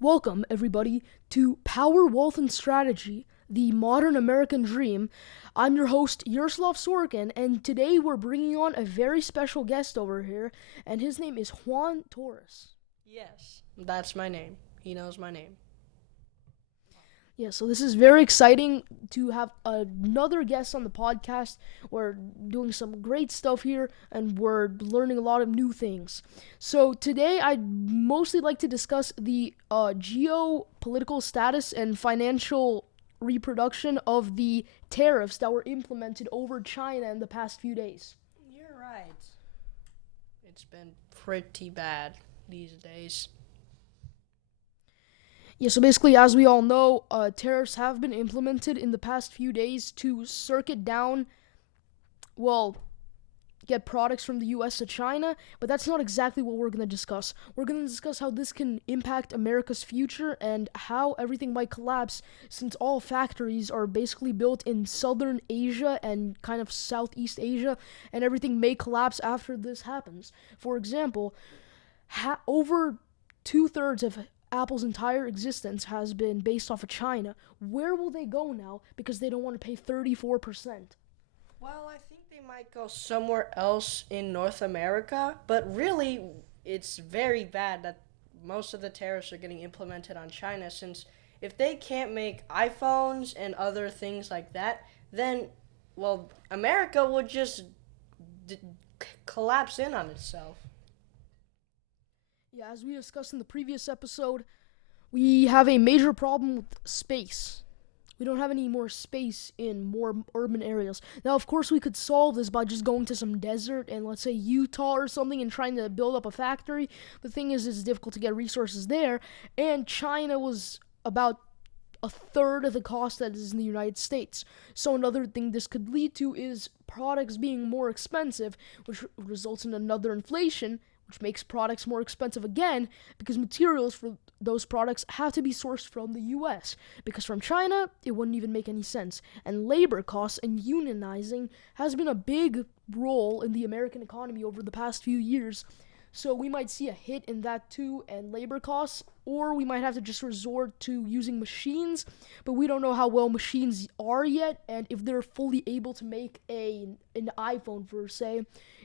Welcome, everybody, to Power, Wealth, and Strategy, the modern American dream. I'm your host, Yaroslav Sorkin, and today we're bringing on a very special guest over here, and his name is Juan Torres. Yes, that's my name. He knows my name. Yeah, so this is very exciting to have another guest on the podcast. We're doing some great stuff here and we're learning a lot of new things. So today I'd mostly like to discuss the geopolitical status and financial reproduction of the tariffs that were implemented over China in the past few days. You're right. It's been pretty bad these days. Yeah, so basically, as we all know, tariffs have been implemented in the past few days to circuit down, well, get products from the US to China, but that's not exactly what we're going to discuss. We're going to discuss how this can impact America's future and how everything might collapse since all factories are basically built in southern Asia and kind of Southeast Asia, and everything may collapse after this happens. For example, over two-thirds of Apple's entire existence has been based off of China. Where will they go now because they don't want to pay 34%? Well, I think they might go somewhere else in North America, but really, it's very bad that most of the tariffs are getting implemented on China since if they can't make iPhones and other things like that, then, well, America would just d- collapse in on itself. Yeah, as we discussed in the previous episode, we have a major problem with space. We don't have any more space in more urban areas. Now, of course, we could solve this by just going to some desert and let's say Utah or something and trying to build up a factory. The thing is, it's difficult to get resources there, and China was about a third of the cost that is in the United States. So another thing this could lead to is products being more expensive, which results in another inflation, which makes products more expensive again because materials for those products have to be sourced from the US. Because from China, it wouldn't even make any sense. And labor costs and unionizing has been a big role in the American economy over the past few years. So we might see a hit in that too and labor costs, or we might have to just resort to using machines, but we don't know how well machines are yet and if they're fully able to make an iPhone per se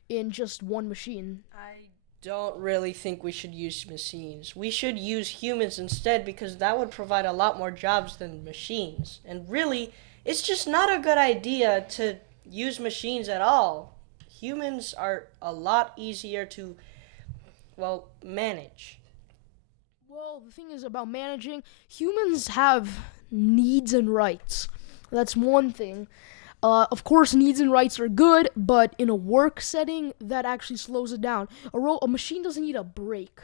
in just one machine. I don't really think we should use machines. We should use humans instead because that would provide a lot more jobs than machines. And really, it's just not a good idea to use machines at all. Humans are a lot easier to, well, manage. Well, the thing is about managing, humans have needs and rights. That's one thing. Of course, needs and rights are good, but in a work setting, that actually slows it down. A machine doesn't need a break,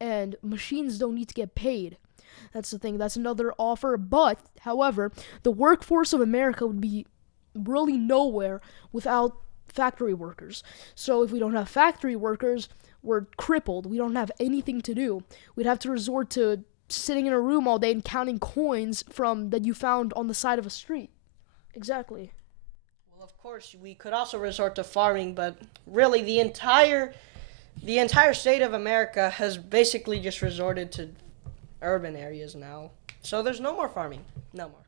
and machines don't need to get paid. That's the thing. That's another offer. But, however, the workforce of America would be really nowhere without factory workers. So if we don't have factory workers, we're crippled. We don't have anything to do. We'd have to resort to sitting in a room all day and counting coins from that you found on the side of a street. Exactly. Well, of course, we could also resort to farming, but really the entire state of America has basically just resorted to urban areas now. So there's no more farming. No more.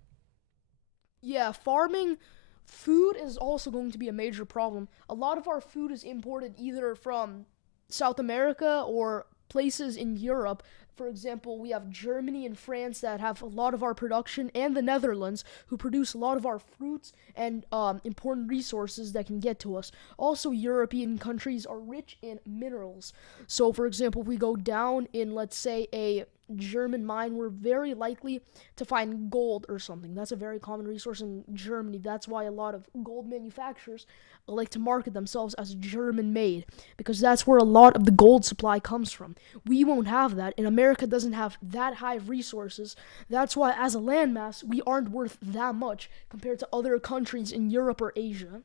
Yeah, farming food is also going to be a major problem. A lot of our food is imported either from South America or places in Europe. For example, we have Germany and France that have a lot of our production, and the Netherlands, who produce a lot of our fruits and important resources that can get to us. Also, European countries are rich in minerals. So, for example, if we go down in, let's say, a German mine, we're very likely to find gold or something. That's a very common resource in Germany. That's why a lot of gold manufacturers like to market themselves as German made because that's where a lot of the gold supply comes from. We won't have that, and America doesn't have that high of resources. That's why, as a landmass, we aren't worth that much compared to other countries in Europe or Asia.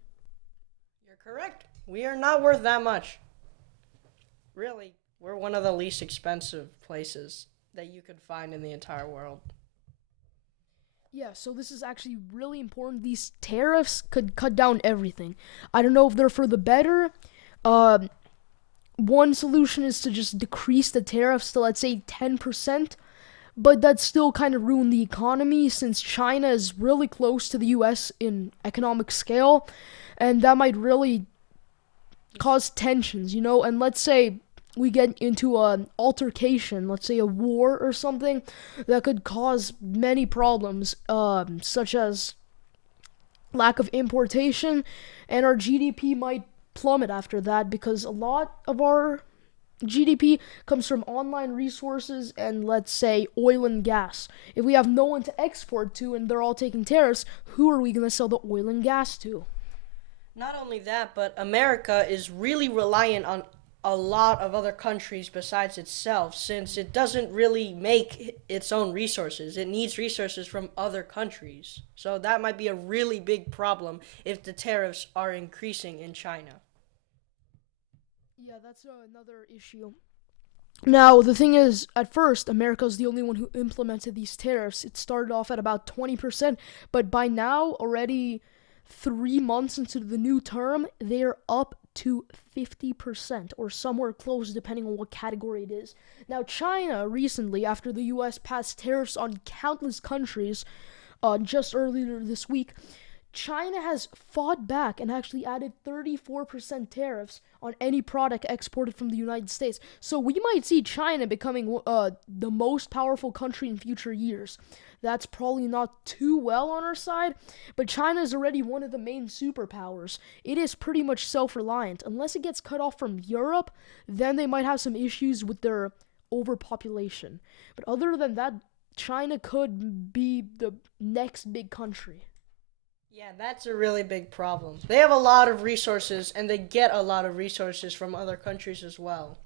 You're correct. We are not worth that much. Really, we're one of the least expensive places that you could find in the entire world. Yeah, so this is actually really important. These tariffs could cut down everything. I don't know if they're for the better. Um, One solution is to just decrease the tariffs to, let's say, 10%. but that still kind of ruined the economy since China is really close to the US in economic scale, and that might really cause tensions, and let's say we get into an altercation, let's say a war or something, that could cause many problems, such as lack of importation, and our GDP might plummet after that because a lot of our GDP comes from online resources and, let's say, oil and gas. If we have no one to export to and they're all taking tariffs, who are we going to sell the oil and gas to? Not only that, but America is really reliant on a lot of other countries besides itself since it doesn't really make its own resources. It needs resources from other countries. So that might be a really big problem if the tariffs are increasing in China. Yeah, that's another issue. Now, the thing is, at first, America was the only one who implemented these tariffs. It started off at about 20%, but by now, already 3 months into the new term, they're up to 50% or somewhere close, depending on what category it is. Now, China recently, after the US passed tariffs on countless countries just earlier this week, China has fought back and actually added 34% tariffs on any product exported from the United States. So we might see China becoming the most powerful country in future years. That's probably not too well on our side, but China is already one of the main superpowers. It is pretty much self-reliant. Unless it gets cut off from Europe, then they might have some issues with their overpopulation. But other than that, China could be the next big country. Yeah, that's a really big problem. They have a lot of resources and they get a lot of resources from other countries as well.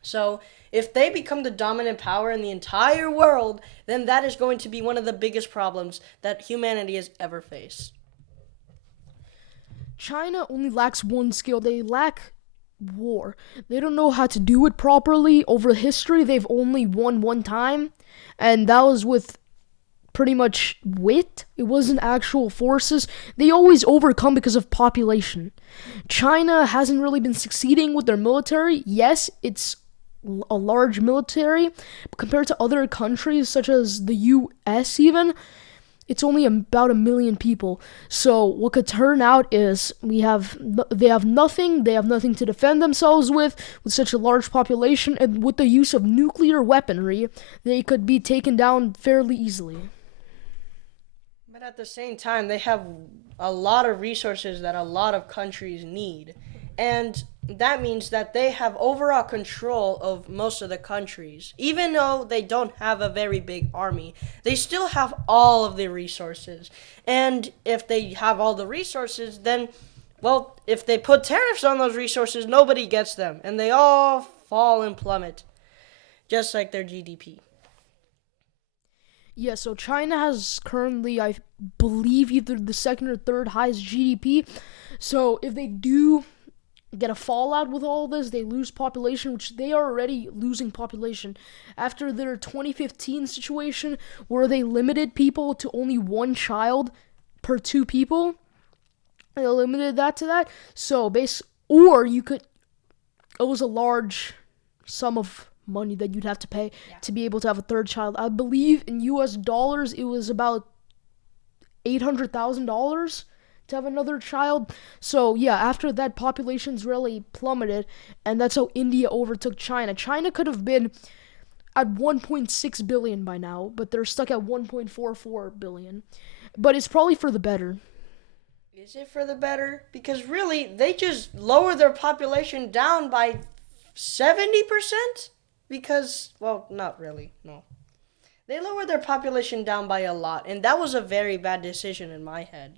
So, if they become the dominant power in the entire world, then that is going to be one of the biggest problems that humanity has ever faced. China only lacks one skill. They lack war. They don't know how to do it properly. Over history, they've only won one time, and that was with pretty much wit. It wasn't actual forces. They always overcome because of population. China hasn't really been succeeding with their military. Yes, it's a large military, but compared to other countries such as the US even, it's only about 1 million people. So what could turn out is they have nothing to defend themselves with such a large population, and with the use of nuclear weaponry, they could be taken down fairly easily. But at the same time, they have a lot of resources that a lot of countries need. And that means that they have overall control of most of the countries. Even though they don't have a very big army, they still have all of the resources. And if they have all the resources, then, well, if they put tariffs on those resources, nobody gets them. And they all fall and plummet, just like their GDP. Yeah, so China has currently, I believe, either the second or third highest GDP. So if they do get a fallout with all this, they lose population, which they are already losing population. After their 2015 situation, where they limited people to only one child per two people, they limited that to that. So, or you could, it was a large sum of money that you'd have to pay to be able to have a third child. I believe in US dollars, it was about $800,000 to have another child. So yeah, after that, populations really plummeted, and that's how India overtook China. China could have been at 1.6 billion by now, but they're stuck at 1.44 billion. But it's probably for the better. Is it for the better? Because really, they just lower their population down by 70%? Because, well, not really, no. They lowered their population down by a lot, and that was a very bad decision in my head.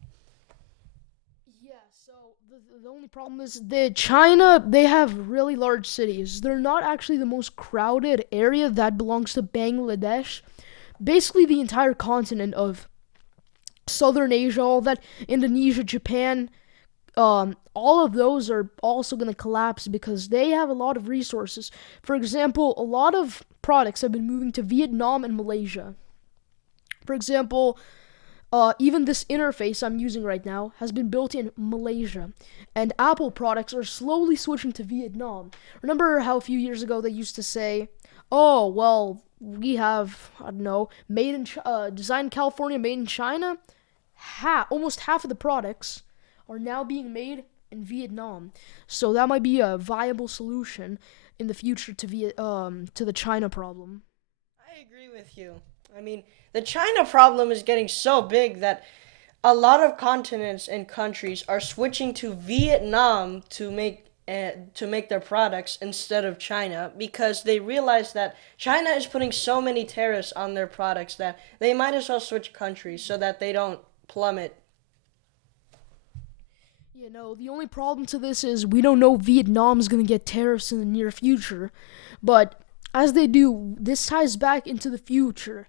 Yeah, so the only problem is that China, they have really large cities. They're not actually the most crowded area that belongs to Bangladesh. Basically, the entire continent of Southern Asia, all that, Indonesia, Japan, all of those are also going to collapse because they have a lot of resources. For example, a lot of products have been moving to Vietnam and Malaysia. For example, even this interface I'm using right now has been built in Malaysia, and Apple products are slowly switching to Vietnam. Remember how a few years ago they used to say, oh, well, we have, I don't know, designed in California, made in China. Almost half of the products are now being made in Vietnam. So that might be a viable solution in the future to the China problem. I agree with you. I mean, the China problem is getting so big that a lot of continents and countries are switching to Vietnam to make their products instead of China because they realize that China is putting so many tariffs on their products that they might as well switch countries so that they don't plummet. The only problem to this is we don't know Vietnam's gonna get tariffs in the near future, but as they do, this ties back into the future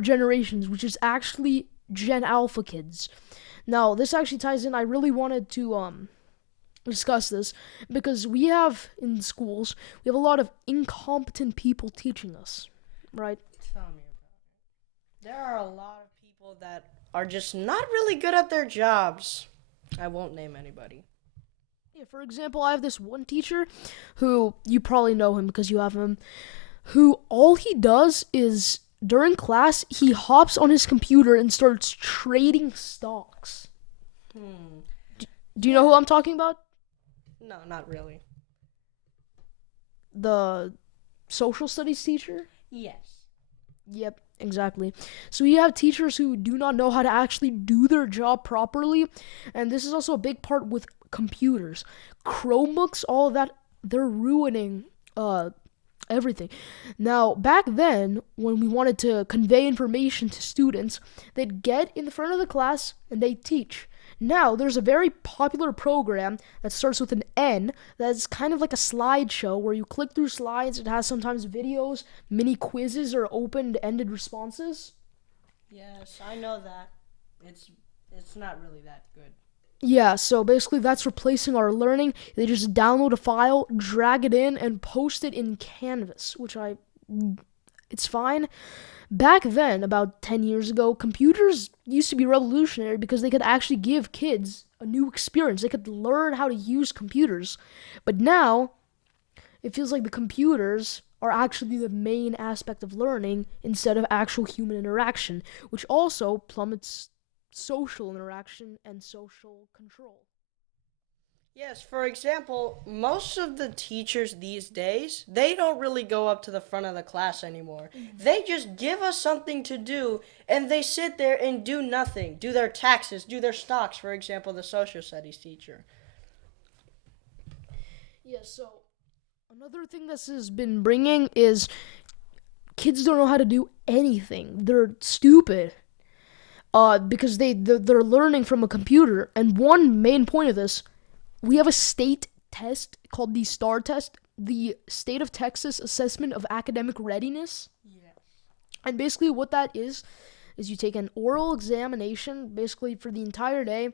generations, which is actually Gen Alpha kids. Now, this actually ties in. I really wanted to discuss this because we have in schools we have a lot of incompetent people teaching us, right? Tell me about it. There are a lot of people that are just not really good at their jobs. I won't name anybody. Yeah, for example, I have this one teacher who you probably know him because you have him, who all he does is during class he hops on his computer and starts trading stocks. Hmm. Do you know who I'm talking about? No, not really. The social studies teacher? Yes. Yep, exactly. So you have teachers who do not know how to actually do their job properly, and this is also a big part with computers. Chromebooks, all of that, they're ruining everything. Now, back then, when we wanted to convey information to students, they'd get in the front of the class and they'd teach. Now, there's a very popular program that starts with an N that's kind of like a slideshow where you click through slides. It has sometimes videos, mini quizzes, or open-ended responses. Yes, I know that. It's not really that good. Yeah, so basically that's replacing our learning. They just download a file, drag it in, and post it in Canvas, it's fine. Back then, about 10 years ago, computers used to be revolutionary because they could actually give kids a new experience. They could learn how to use computers. But now, it feels like the computers are actually the main aspect of learning instead of actual human interaction, which also plummets social interaction and social control. Yes, for example, most of the teachers these days, they don't really go up to the front of the class anymore. They just give us something to do and they sit there and do nothing. Do their taxes, do their stocks, for example, the social studies teacher. Yeah, so another thing this has been bringing is kids don't know how to do anything. They're stupid. Because they're learning from a computer. And one main point of this, we have a state test called the STAR test, the State of Texas Assessment of Academic Readiness. Yeah. And basically what that is you take an oral examination basically for the entire day.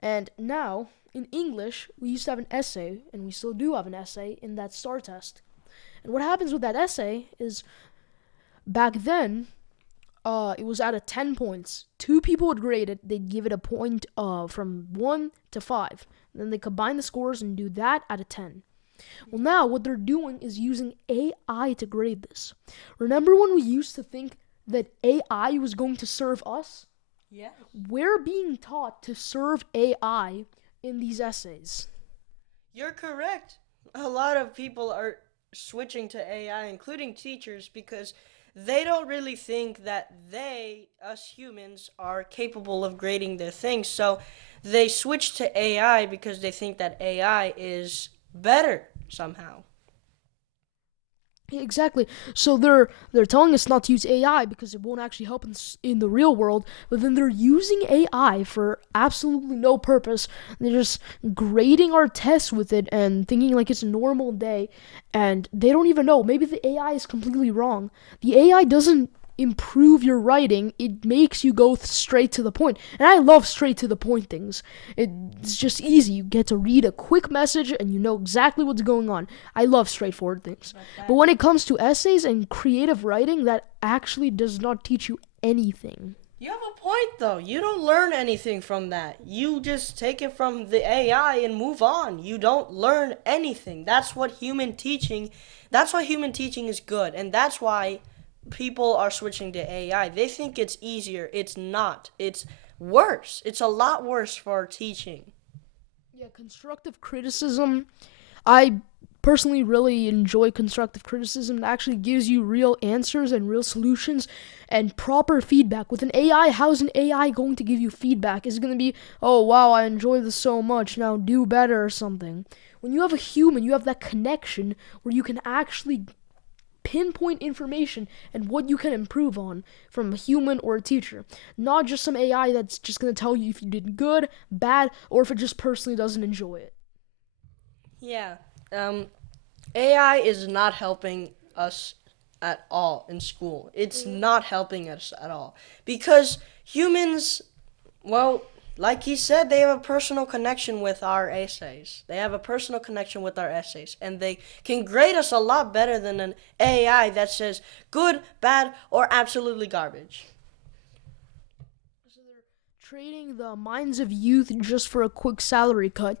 And now in English, we used to have an essay, and we still do have an essay in that STAR test. And what happens with that essay is back then, it was out of 10 points. Two people would grade it. They'd give it a point from 1 to 5. Then they combine the scores and do that out of 10. Well, now what they're doing is using AI to grade this. Remember when we used to think that AI was going to serve us? Yeah. We're being taught to serve AI in these essays. You're correct. A lot of people are switching to AI, including teachers, because they don't really think that us humans, are capable of grading their things. So they switch to AI because they think that AI is better somehow. Exactly. So they're telling us not to use AI because it won't actually help in the real world, but then they're using AI for absolutely no purpose. They're just grading our tests with it and thinking like it's a normal day, and they don't even know. Maybe the AI is completely wrong. The AI doesn't improve your writing, it makes you go straight to the point. And I love straight to the point things. It's just easy. You get to read a quick message and you know exactly what's going on. I love straightforward things. But when it comes to essays and creative writing, that actually does not teach you anything. You have a point, though. You don't learn anything from that. You just take it from the AI and move on. You don't learn anything. That's what human teaching, That's why human teaching is good, and that's why people are switching to AI. They think it's easier. It's not. It's worse. It's a lot worse for teaching. Yeah, constructive criticism. I personally really enjoy constructive criticism. It actually gives you real answers and real solutions and proper feedback. With an AI, how's an AI going to give you feedback? Is it going to be, oh, wow, I enjoy this so much, now do better or something? When you have a human, you have that connection where you can actually pinpoint information and what you can improve on from a human or a teacher. Not just some AI that's just going to tell you if you did good, bad, or if it just personally doesn't enjoy it. Yeah. AI is not helping us at all in school. It's not helping us at all because humans, well, like he said, they have a personal connection with our essays. They have a personal connection with our essays, and they can grade us a lot better than an AI that says good, bad, or absolutely garbage. So they're trading the minds of youth just for a quick salary cut.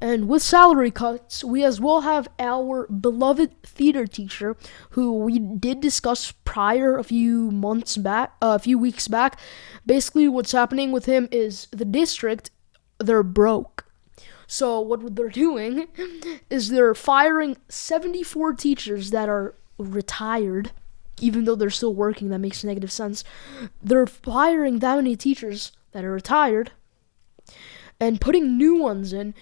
And with salary cuts, we as well have our beloved theater teacher, who we did discuss prior a few weeks back. Basically, what's happening with him is the district, they're broke. So what they're doing is they're firing 74 teachers that are retired, even though they're still working. That makes negative sense. They're firing that many teachers that are retired and putting new ones in.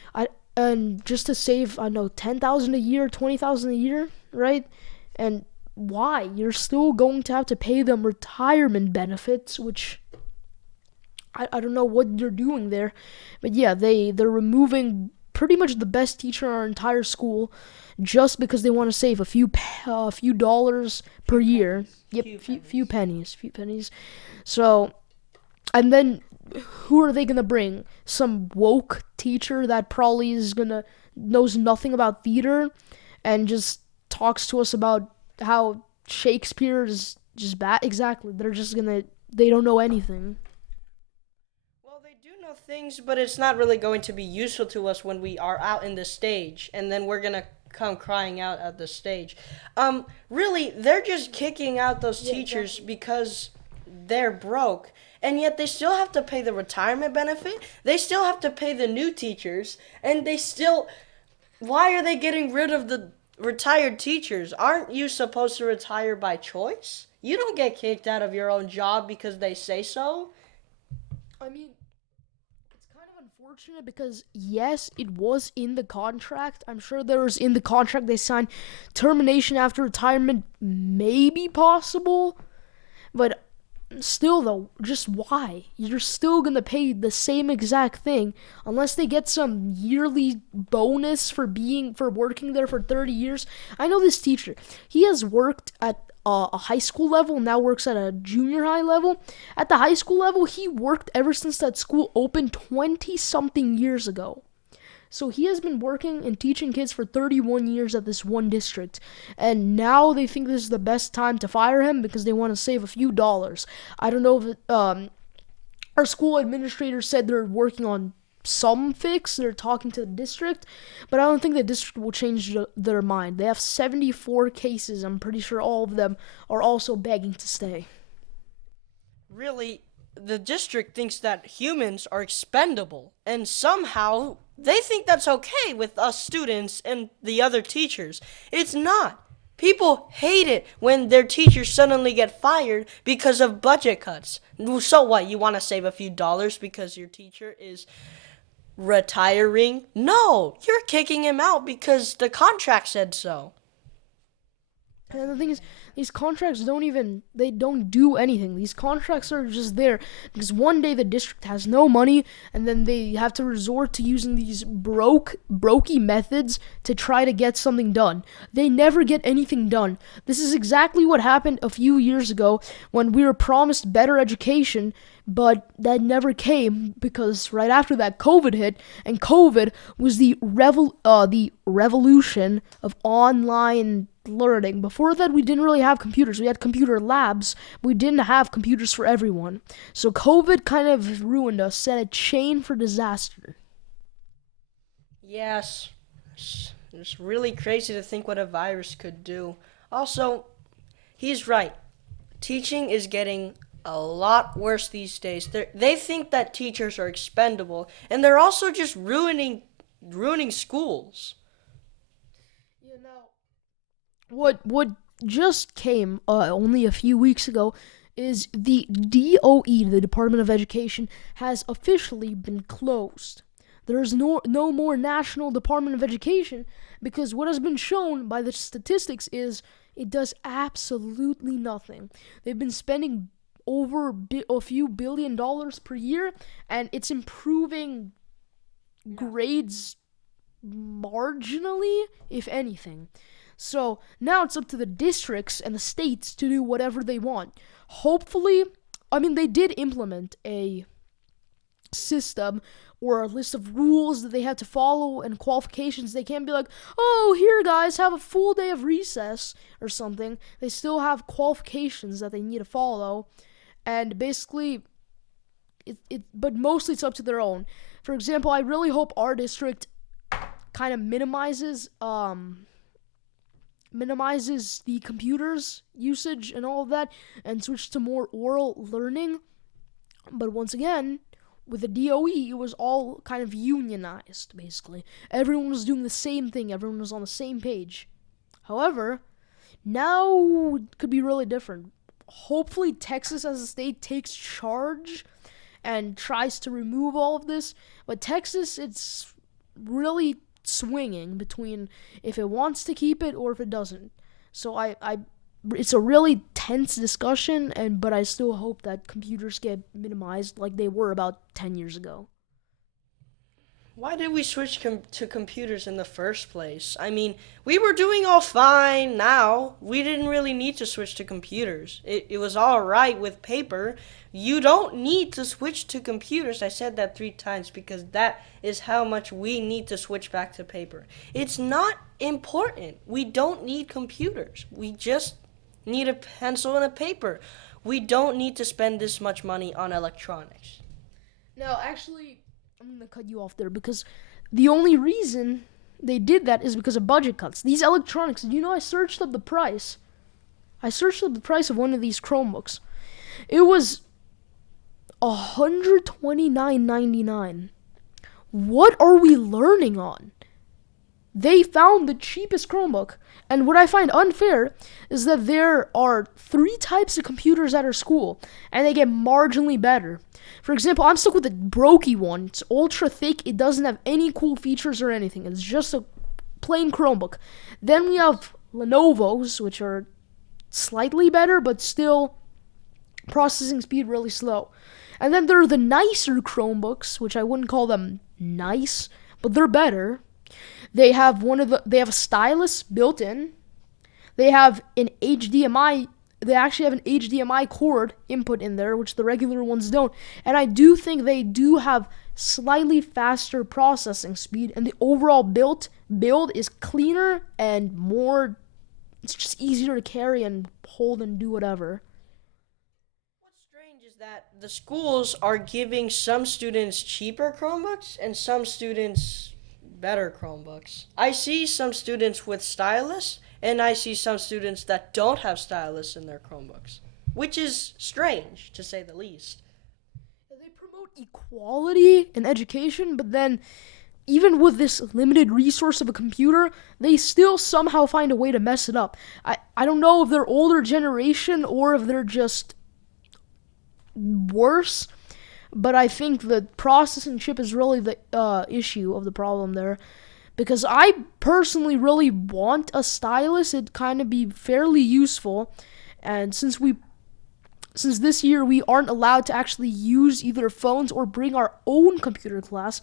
And just to save, I don't know, 10,000 a year, 20,000 a year, right? And why? You're still going to have to pay them retirement benefits, which I don't know what they're doing there. But yeah, they're removing pretty much the best teacher in our entire school just because they want to save a few dollars per year. Yep, few pennies. So, and then who are they gonna bring? Some woke teacher that probably knows nothing about theater and just talks to us about how Shakespeare is just bad. Exactly. They don't know anything. Well, they do know things, but it's not really going to be useful to us when we are out in the stage, and then we're gonna come crying out at the stage. Really, they're just kicking out those teachers because they're broke, and yet they still have to pay the retirement benefit. They still have to pay the new teachers, and they still. Why are they getting rid of the retired teachers? Aren't you supposed to retire by choice? You don't get kicked out of your own job because they say so. I mean, it's kind of unfortunate because yes, it was in the contract. I'm sure there was in the contract they signed termination after retirement may be possible, but still though, just why? You're still gonna pay the same exact thing unless they get some yearly bonus for working there for 30 years. I know this teacher. He has worked at a high school level, now works at a junior high level. At the high school level, he worked ever since that school opened 20 something years ago. So he has been working and teaching kids for 31 years at this one district. And now they think this is the best time to fire him because they want to save a few dollars. I don't know if our school administrator said they're working on some fix. They're talking to the district. But I don't think the district will change their mind. They have 74 cases. I'm pretty sure all of them are also begging to stay. Really, the district thinks that humans are expendable, and somehow they think that's okay with us students and the other teachers. It's not. People hate it when their teachers suddenly get fired because of budget cuts. So what? You want to save a few dollars because your teacher is retiring? No, you're kicking him out because the contract said so. And the thing is, these contracts don't do anything. These contracts are just there because one day the district has no money and then they have to resort to using these brokey methods to try to get something done. They never get anything done. This is exactly what happened a few years ago when we were promised better education, but that never came because right after that COVID hit, and COVID was the revolution of online learning. Before that, we didn't really have computers. We had computer labs, but we didn't have computers for everyone. So COVID kind of ruined us, set a chain for disaster. Yes. It's really crazy to think what a virus could do. Also, he's right. Teaching is getting a lot worse these days. They think that teachers are expendable, and they're also just ruining schools. You know, what just came only a few weeks ago is the DOE, the Department of Education, has officially been closed. There's no more National Department of Education because what has been shown by the statistics is it does absolutely nothing. They've been spending over a few $1 billion per year, and it's improving grades marginally, if anything. So now it's up to the districts and the states to do whatever they want. Hopefully, I mean, they did implement a system or a list of rules that they had to follow and qualifications. They can't be like, oh, here, guys, have a full day of recess or something. They still have qualifications that they need to follow. And basically, but mostly it's up to their own. For example, I really hope our district kind of minimizes the computers usage and all of that and switch to more oral learning. But once again, with the DOE, it was all kind of unionized, basically. Everyone was doing the same thing. Everyone was on the same page. However, now it could be really different. Hopefully, Texas as a state takes charge and tries to remove all of this. But Texas, it's really swinging between if it wants to keep it or if it doesn't. So it's a really tense discussion, but I still hope that computers get minimized like they were about 10 years ago. Why did we switch to computers in the first place? I mean, we were doing all fine now. We didn't really need to switch to computers. It was all right with paper. You don't need to switch to computers. I said that 3 times because that is how much we need to switch back to paper. It's not important. We don't need computers. We just need a pencil and a paper. We don't need to spend this much money on electronics. Now, actually, I'm going to cut you off there because the only reason they did that is because of budget cuts. These electronics, did you know I searched up the price? I searched up the price of one of these Chromebooks. It was $129.99. What are we learning on? They found the cheapest Chromebook. And what I find unfair is that there are 3 types of computers at our school, and they get marginally better. For example, I'm stuck with the Brokey one. It's ultra thick. It doesn't have any cool features or anything. It's just a plain Chromebook. Then we have Lenovo's, which are slightly better, but still processing speed really slow. And then there are the nicer Chromebooks, which I wouldn't call them nice, but they're better. They have a stylus built in. They have an HDMI. They actually have an HDMI cord input in there, which the regular ones don't. And I do think they do have slightly faster processing speed, and the overall build is cleaner and more. It's just easier to carry and hold and do whatever. What's strange is that the schools are giving some students cheaper Chromebooks and some students better Chromebooks. I see some students with stylus, and I see some students that don't have stylus in their Chromebooks, which is strange, to say the least. They promote equality in education, but then even with this limited resource of a computer, they still somehow find a way to mess it up. I don't know if they're older generation or if they're just worse, but I think the processing chip is really the issue of the problem there. Because I personally really want a stylus. It'd kind of be fairly useful. And since this year we aren't allowed to actually use either phones or bring our own computer class.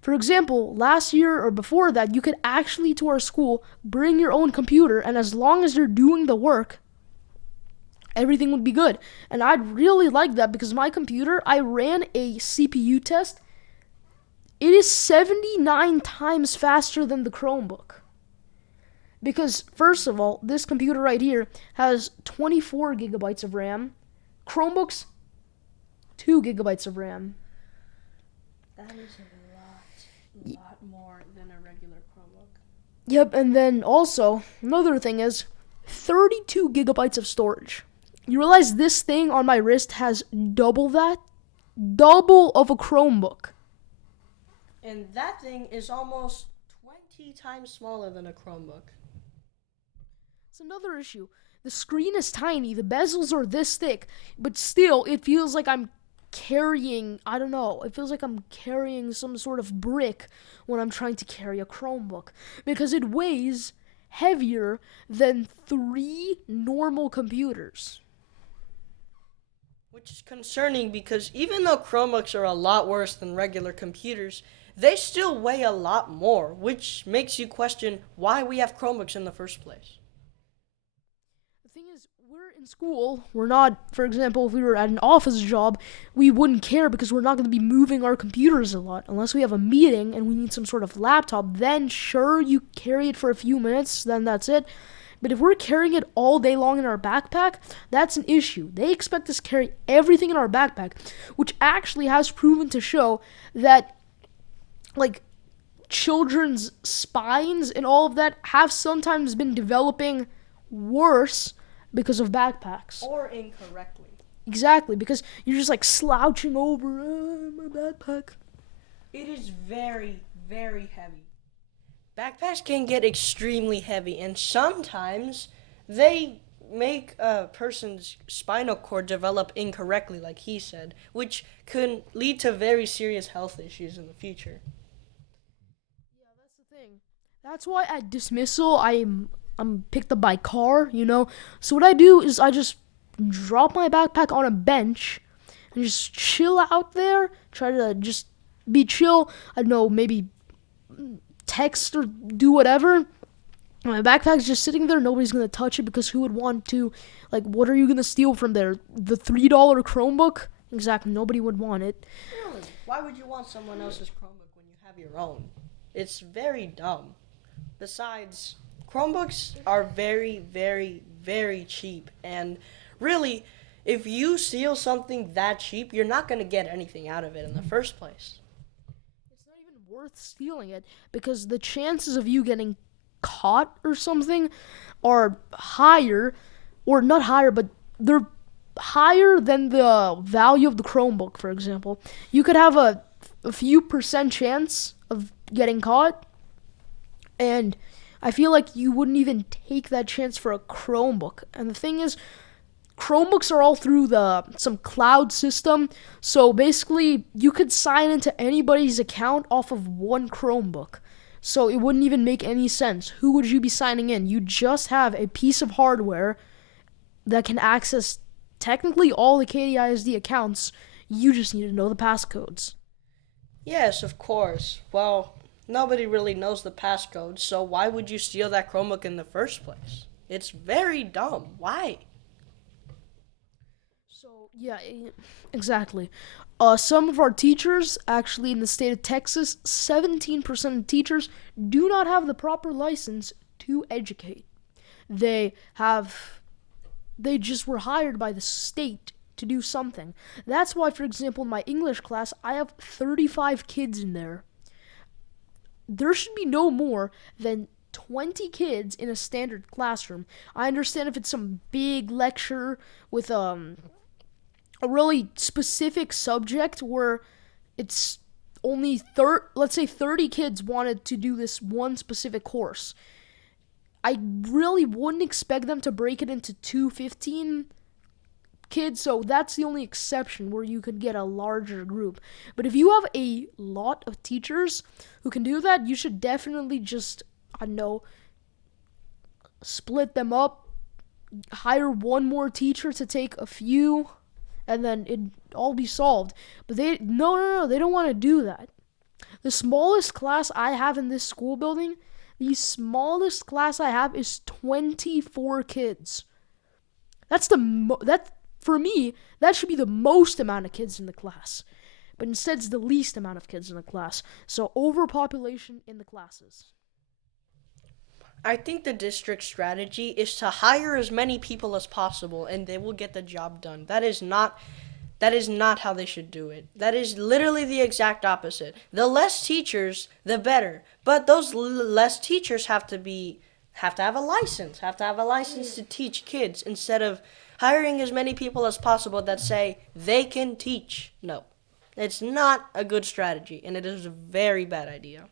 For example, last year or before that, you could actually to our school bring your own computer, and as long as you're doing the work, everything would be good. And I'd really like that because my computer, I ran a CPU test. It is 79 times faster than the Chromebook. Because, first of all, this computer right here has 24 gigabytes of RAM. Chromebooks, 2 gigabytes of RAM. That is a lot more than a regular Chromebook. Yep, and then also, another thing is 32 gigabytes of storage. You realize this thing on my wrist has double that? Double of a Chromebook. And that thing is almost 20 times smaller than a Chromebook. It's another issue. The screen is tiny, the bezels are this thick, but still, it feels like I'm carrying, I don't know, it feels like I'm carrying some sort of brick when I'm trying to carry a Chromebook. Because it weighs heavier than three normal computers. Which is concerning because even though Chromebooks are a lot worse than regular computers, they still weigh a lot more, which makes you question why we have Chromebooks in the first place. The thing is, we're in school. We're not, for example, if we were at an office job, we wouldn't care because we're not going to be moving our computers a lot. Unless we have a meeting and we need some sort of laptop, then sure, you carry it for a few minutes, then that's it. But if we're carrying it all day long in our backpack, that's an issue. They expect us to carry everything in our backpack, which actually has proven to show that, like, children's spines and all of that have sometimes been developing worse because of backpacks. Or incorrectly. Exactly, because you're just like slouching over my backpack. It is very, very heavy. Backpacks can get extremely heavy, and sometimes they make a person's spinal cord develop incorrectly, like he said, which can lead to very serious health issues in the future. Yeah, that's the thing. That's why at dismissal I'm picked up by car, you know. So what I do is I just drop my backpack on a bench and just chill out there. Try to just be chill. I don't know, maybe text or do whatever. My backpack's just sitting there. Nobody's gonna touch it because who would want to? Like, what are you gonna steal from there? The $3 Chromebook? Exactly. Nobody would want it. Really? Why would you want someone else's Chromebook when you have your own? It's very dumb. Besides, Chromebooks are very, very, very cheap. And really, if you steal something that cheap, you're not going to get anything out of it in the first place. It's not even worth stealing it because the chances of you getting caught or something are higher, or not higher, but they're higher than the value of the Chromebook, for example. You could have a few percent chance of getting caught, and I feel like you wouldn't even take that chance for a Chromebook. And the thing is, Chromebooks are all through the some cloud system, so basically you could sign into anybody's account off of one Chromebook. So it wouldn't even make any sense. Who would you be signing in? You just have a piece of hardware that can access technically all the KDISD accounts. You just need to know the passcodes. Yes, of course. Well, nobody really knows the passcode, so why would you steal that Chromebook in the first place? It's very dumb. Why? So yeah, exactly. Some of our teachers, actually in the state of Texas, 17% of teachers do not have the proper license to educate. They have, they just were hired by the state to do something. That's why, for example, in my English class, I have 35 kids in there. There should be no more than 20 kids in a standard classroom. I understand if it's some big lecture with a really specific subject where it's only let's say 30 kids wanted to do this one specific course. I really wouldn't expect them to break it into 2 15 kids, so that's the only exception where you could get a larger group. But if you have a lot of teachers who can do that, you should definitely just, I don't know, split them up, hire one more teacher to take a few, and then it'd all be solved. But they, no, they don't want to do that. The smallest class I have in this school building, the smallest class I have is 24 kids. That for me, that should be the most amount of kids in the class. But instead it's the least amount of kids in the class. So overpopulation in the classes. I think the district strategy is to hire as many people as possible and they will get the job done. That is not That is not how they should do it. That is literally the exact opposite. The less teachers, the better. But those less teachers have to have a license, to teach kids instead of hiring as many people as possible that say they can teach. No. It's not a good strategy, and it is a very bad idea.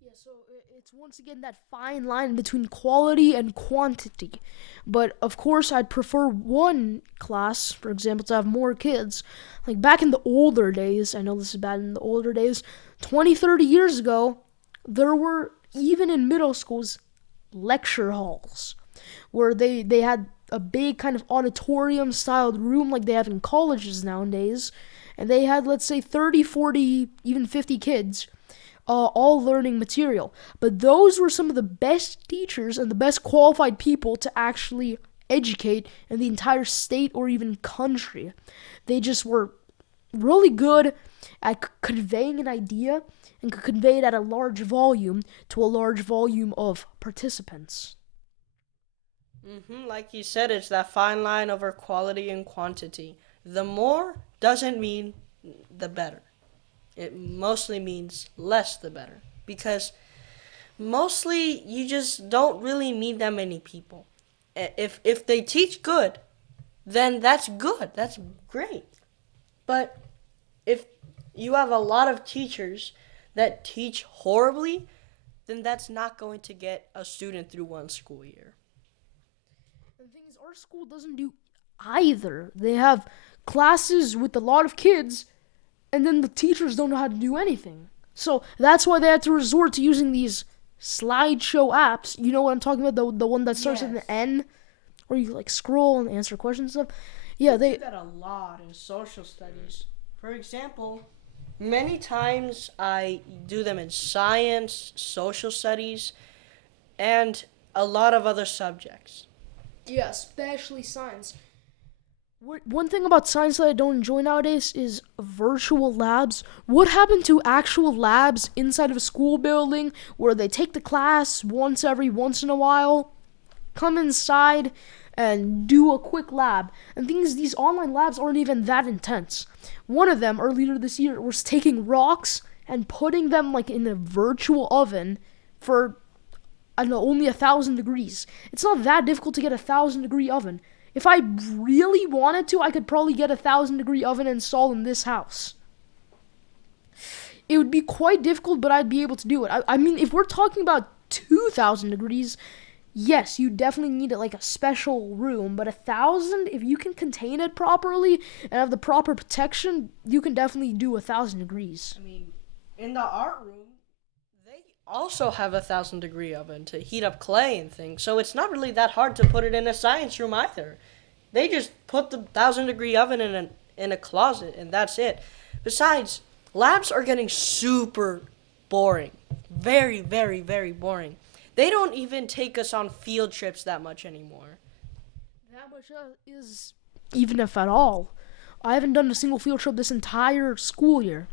Yeah, so it's once again that fine line between quality and quantity. But of course, I'd prefer one class, for example, to have more kids. Like back in the older days, I know this is bad in the older days, 20, 30 years ago, there were, even in middle schools, lecture halls where they had a big kind of auditorium styled room like they have in colleges nowadays. And they had, let's say, 30, 40, even 50 kids all learning material. But those were some of the best teachers and the best qualified people to actually educate in the entire state or even country. They just were really good at conveying an idea and could convey it at a large volume to a large volume of participants. Like you said, it's that fine line over quality and quantity. The more doesn't mean the better. It mostly means less the better. Because mostly you just don't really need that many people. If they teach good, then that's good. That's great. But if you have a lot of teachers that teach horribly, then that's not going to get a student through one school year. The thing is, our school doesn't do either. They have classes with a lot of kids, and then the teachers don't know how to do anything. So that's why they had to resort to using these slideshow apps. You know what I'm talking about? The one that starts with an N, where you like scroll and answer questions and stuff. Yeah, they do that a lot in social studies. For example, many times I do them in science, social studies, and a lot of other subjects. Yeah, especially science. One thing about science that I don't enjoy nowadays is virtual labs. What happened to actual labs inside of a school building where they take the class once in a while, come inside and do a quick lab? And things, these online labs aren't even that intense. One of them earlier this year was taking rocks and putting them like in a virtual oven for, I don't know, only 1,000 degrees. It's not that difficult to get 1,000 degree oven. If I really wanted to, I could probably get 1,000 degree oven installed in this house. It would be quite difficult, but I'd be able to do it. I mean, if we're talking about 2,000 degrees, yes, you definitely need like a special room. But 1,000, if you can contain it properly and have the proper protection, you can definitely do 1,000 degrees. I mean, in the art room, they also have 1,000 degree oven to heat up clay and things. So it's not really that hard to put it in a science room either. They just put the 1,000 degree oven in a closet, and that's it. Besides, labs are getting super boring. Very, very, very boring. They don't even take us on field trips that much anymore. That much is, even if at all. I haven't done a single field trip this entire school year.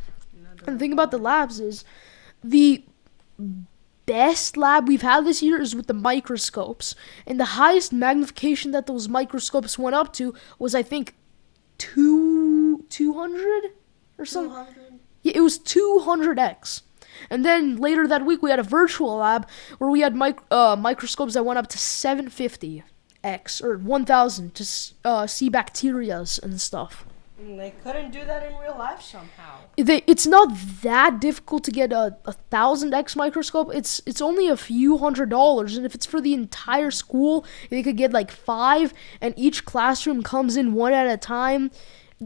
And the thing about the labs is, the best lab we've had this year is with the microscopes. And the highest magnification that those microscopes went up to was, I think, 200 or something. 200? Yeah, it was 200x. And then later that week we had a virtual lab where we had microscopes that went up to 750x or 1,000 to see bacterias and stuff. They couldn't do that in real life somehow. It's not that difficult to get a 1,000x microscope. It's only a few $100s, and if it's for the entire school, they could get like 5, and each classroom comes in one at a time.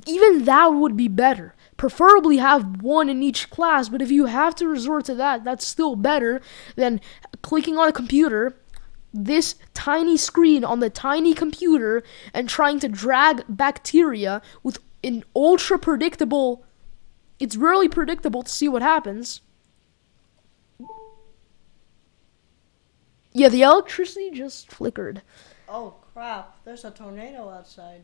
Even that would be better. Preferably have one in each class, but if you have to resort to that, that's still better than clicking on a computer, this tiny screen on the tiny computer, and trying to drag bacteria with an ultra predictable, it's really predictable to see what happens. Yeah, the electricity just flickered. Oh crap, there's a tornado outside.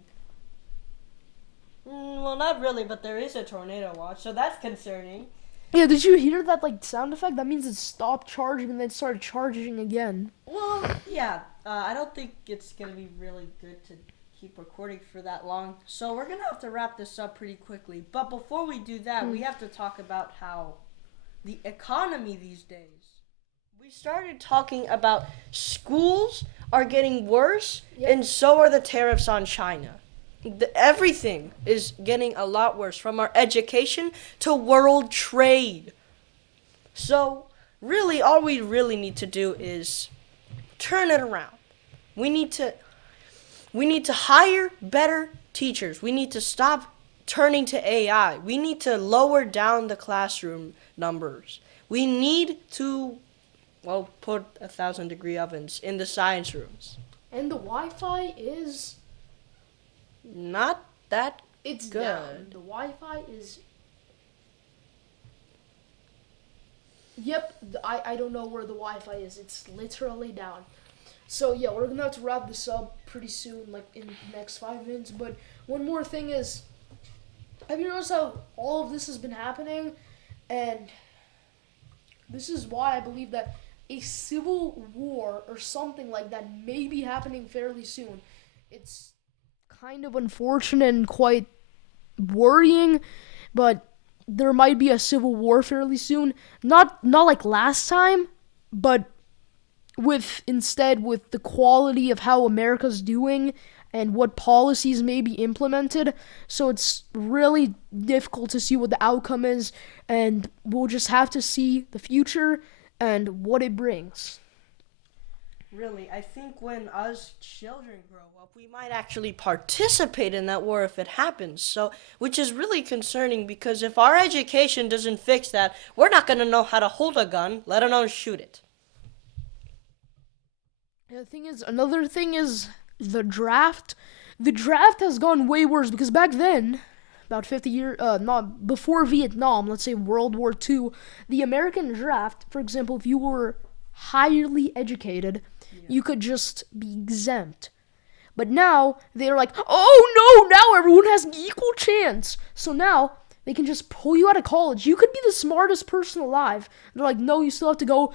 Well, not really, but there is a tornado watch, so that's concerning. Yeah, did you hear that like sound effect? That means it stopped charging and then started charging again. Well, yeah, I don't think it's gonna be really good to keep recording for that long. So we're going to have to wrap this up pretty quickly. But before we do that, we have to talk about how the economy these days. We started talking about schools are getting worse, and so are the tariffs on China. Everything is getting a lot worse, from our education to world trade. So, really, all we really need to do is turn it around. We need to hire better teachers. We need to stop turning to AI. We need to lower down the classroom numbers. We need to, put 1,000-degree ovens in the science rooms. And the Wi-Fi is not that it's good. Down. The Wi-Fi is. Yep, I don't know where the Wi-Fi is. It's literally down. So yeah, we're gonna have to wrap this up pretty soon, like in the next 5 minutes. But one more thing is, have you noticed how all of this has been happening? And this is why I believe that a civil war or something like that may be happening fairly soon. It's kind of unfortunate and quite worrying, but there might be a civil war fairly soon. Not like last time, but with the quality of how America's doing and what policies may be implemented. So it's really difficult to see what the outcome is, and we'll just have to see the future and what it brings. Really, I think when us children grow up, we might actually participate in that war if it happens. So, which is really concerning, because if our education doesn't fix that, we're not going to know how to hold a gun, let alone shoot it. Another thing is the draft. The draft has gone way worse, because back then, about 50 years, not before Vietnam, let's say World War II, the American draft, for example, if you were highly educated, you could just be exempt. But now they're like, oh no, now everyone has an equal chance. So now they can just pull you out of college. You could be the smartest person alive. They're like, no, you still have to go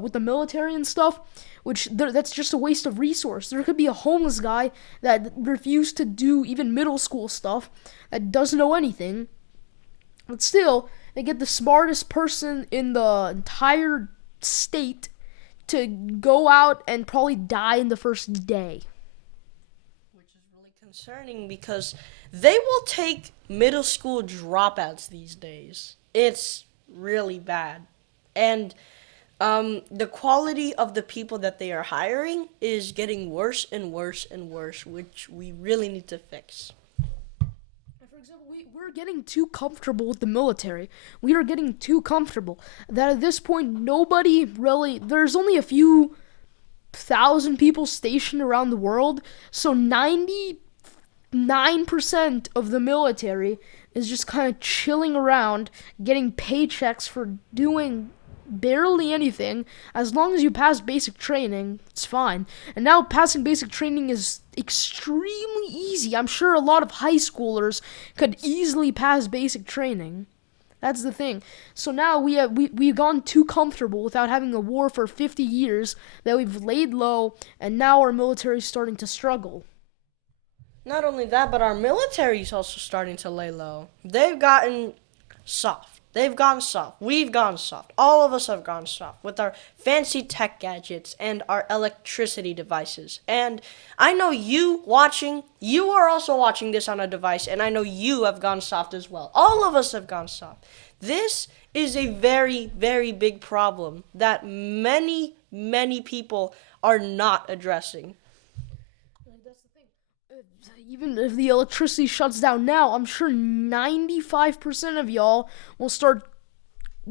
with the military and stuff, which that's just a waste of resource. There could be a homeless guy that refused to do even middle school stuff, that doesn't know anything. But still, they get the smartest person in the entire state to go out and probably die in the first day. Which is really concerning, because they will take middle school dropouts these days. It's really bad. And the quality of the people that they are hiring is getting worse and worse and worse, which we really need to fix. For example, we're getting too comfortable with the military. We are getting too comfortable that at this point, there's only a few thousand people stationed around the world, so 99% of the military is just kind of chilling around, getting paychecks for doing barely anything. As long as you pass basic training, it's fine. And now passing basic training is extremely easy. I'm sure a lot of high schoolers could easily pass basic training. That's the thing. So now we've gone too comfortable without having a war for 50 years that we've laid low, and now our military is starting to struggle. Not only that, but our military is also starting to lay low. They've gotten soft. We've gone soft. All of us have gone soft with our fancy tech gadgets and our electricity devices. And I know you are also watching this on a device, and I know you have gone soft as well. All of us have gone soft. This is a very, very big problem that many, many people are not addressing. That's the thing. Even if the electricity shuts down now, I'm sure 95% of y'all will start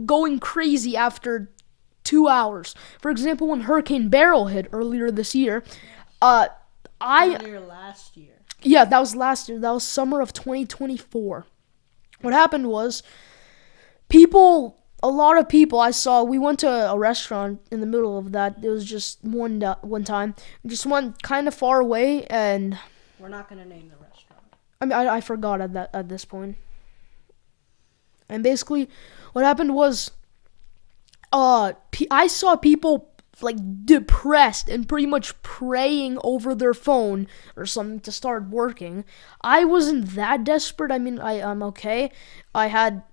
going crazy after 2 hours. For example, when Hurricane Beryl hit earlier this year, Earlier last year. Yeah, that was last year. That was summer of 2024. What happened was, a lot of people I saw, we went to a restaurant in the middle of that. It was just one time. We just went kind of far away, and we're not going to name the restaurant. I mean, I forgot at this point. And basically, what happened was, I saw people like depressed and pretty much praying over their phone or something to start working. I wasn't that desperate. I mean, I'm okay. I had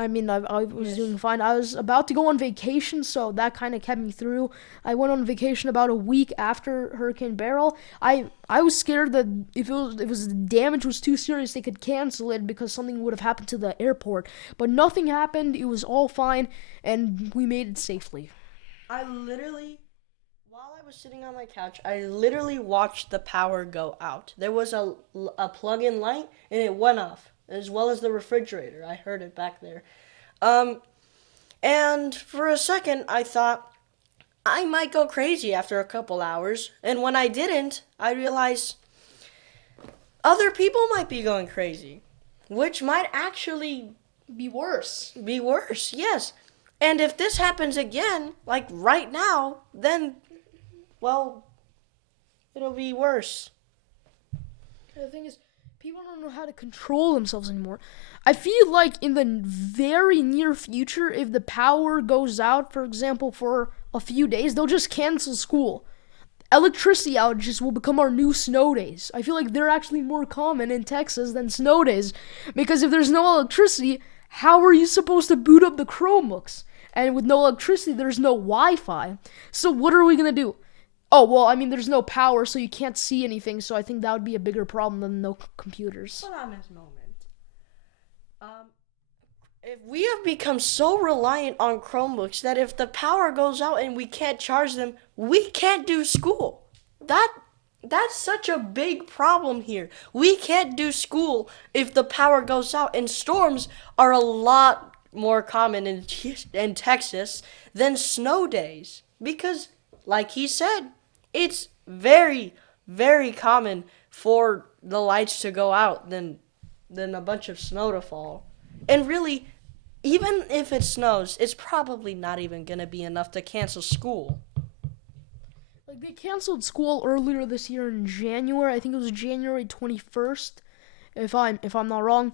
I was Yes. doing fine. I was about to go on vacation, so that kind of kept me through. I went on vacation about a week after Hurricane Beryl. I was scared that if the damage was too serious, they could cancel it because something would have happened to the airport. But nothing happened. It was all fine, and we made it safely. While I was sitting on my couch, I literally watched the power go out. There was a plug-in light, and it went off, as well as the refrigerator. I heard it back there. Um, and for a second, I thought I might go crazy after a couple hours. And when I didn't, I realized other people might be going crazy, which might actually Be worse. be worse, yes. And if this happens again, like right now, then, well, it'll be worse. The thing is, people don't know how to control themselves anymore. I feel like in the very near future, if the power goes out, for example, for a few days, they'll just cancel school. Electricity outages will become our new snow days. I feel like they're actually more common in Texas than snow days. Because if there's no electricity, how are you supposed to boot up the Chromebooks? And with no electricity, there's no Wi-Fi. So what are we going to do? Oh, well, I mean, there's no power, so you can't see anything, so I think that would be a bigger problem than no computers. Hold on a moment. If we have become so reliant on Chromebooks that if the power goes out and we can't charge them, we can't do school. That's such a big problem here. We can't do school if the power goes out, and storms are a lot more common in Texas than snow days because, like he said, it's very, very common for the lights to go out than a bunch of snow to fall. And really, even if it snows, it's probably not even going to be enough to cancel school. Like, they canceled school earlier this year in January. I think it was January 21st, if I'm not wrong.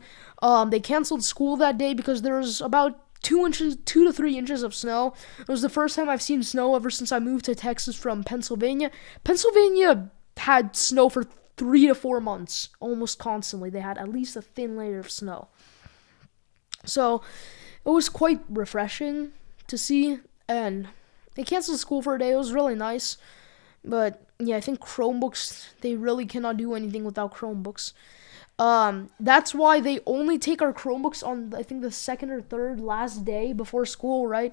They canceled school that day because there was about 2 to 3 inches of snow. It was the first time I've seen snow ever since I moved to Texas from Pennsylvania. Pennsylvania had snow for 3 to 4 months, almost constantly. They had at least a thin layer of snow. So it was quite refreshing to see, and they canceled school for a day. It was really nice. But yeah, I think Chromebooks, they really cannot do anything without Chromebooks. That's why they only take our Chromebooks on, I think, the second or third last day before school, right?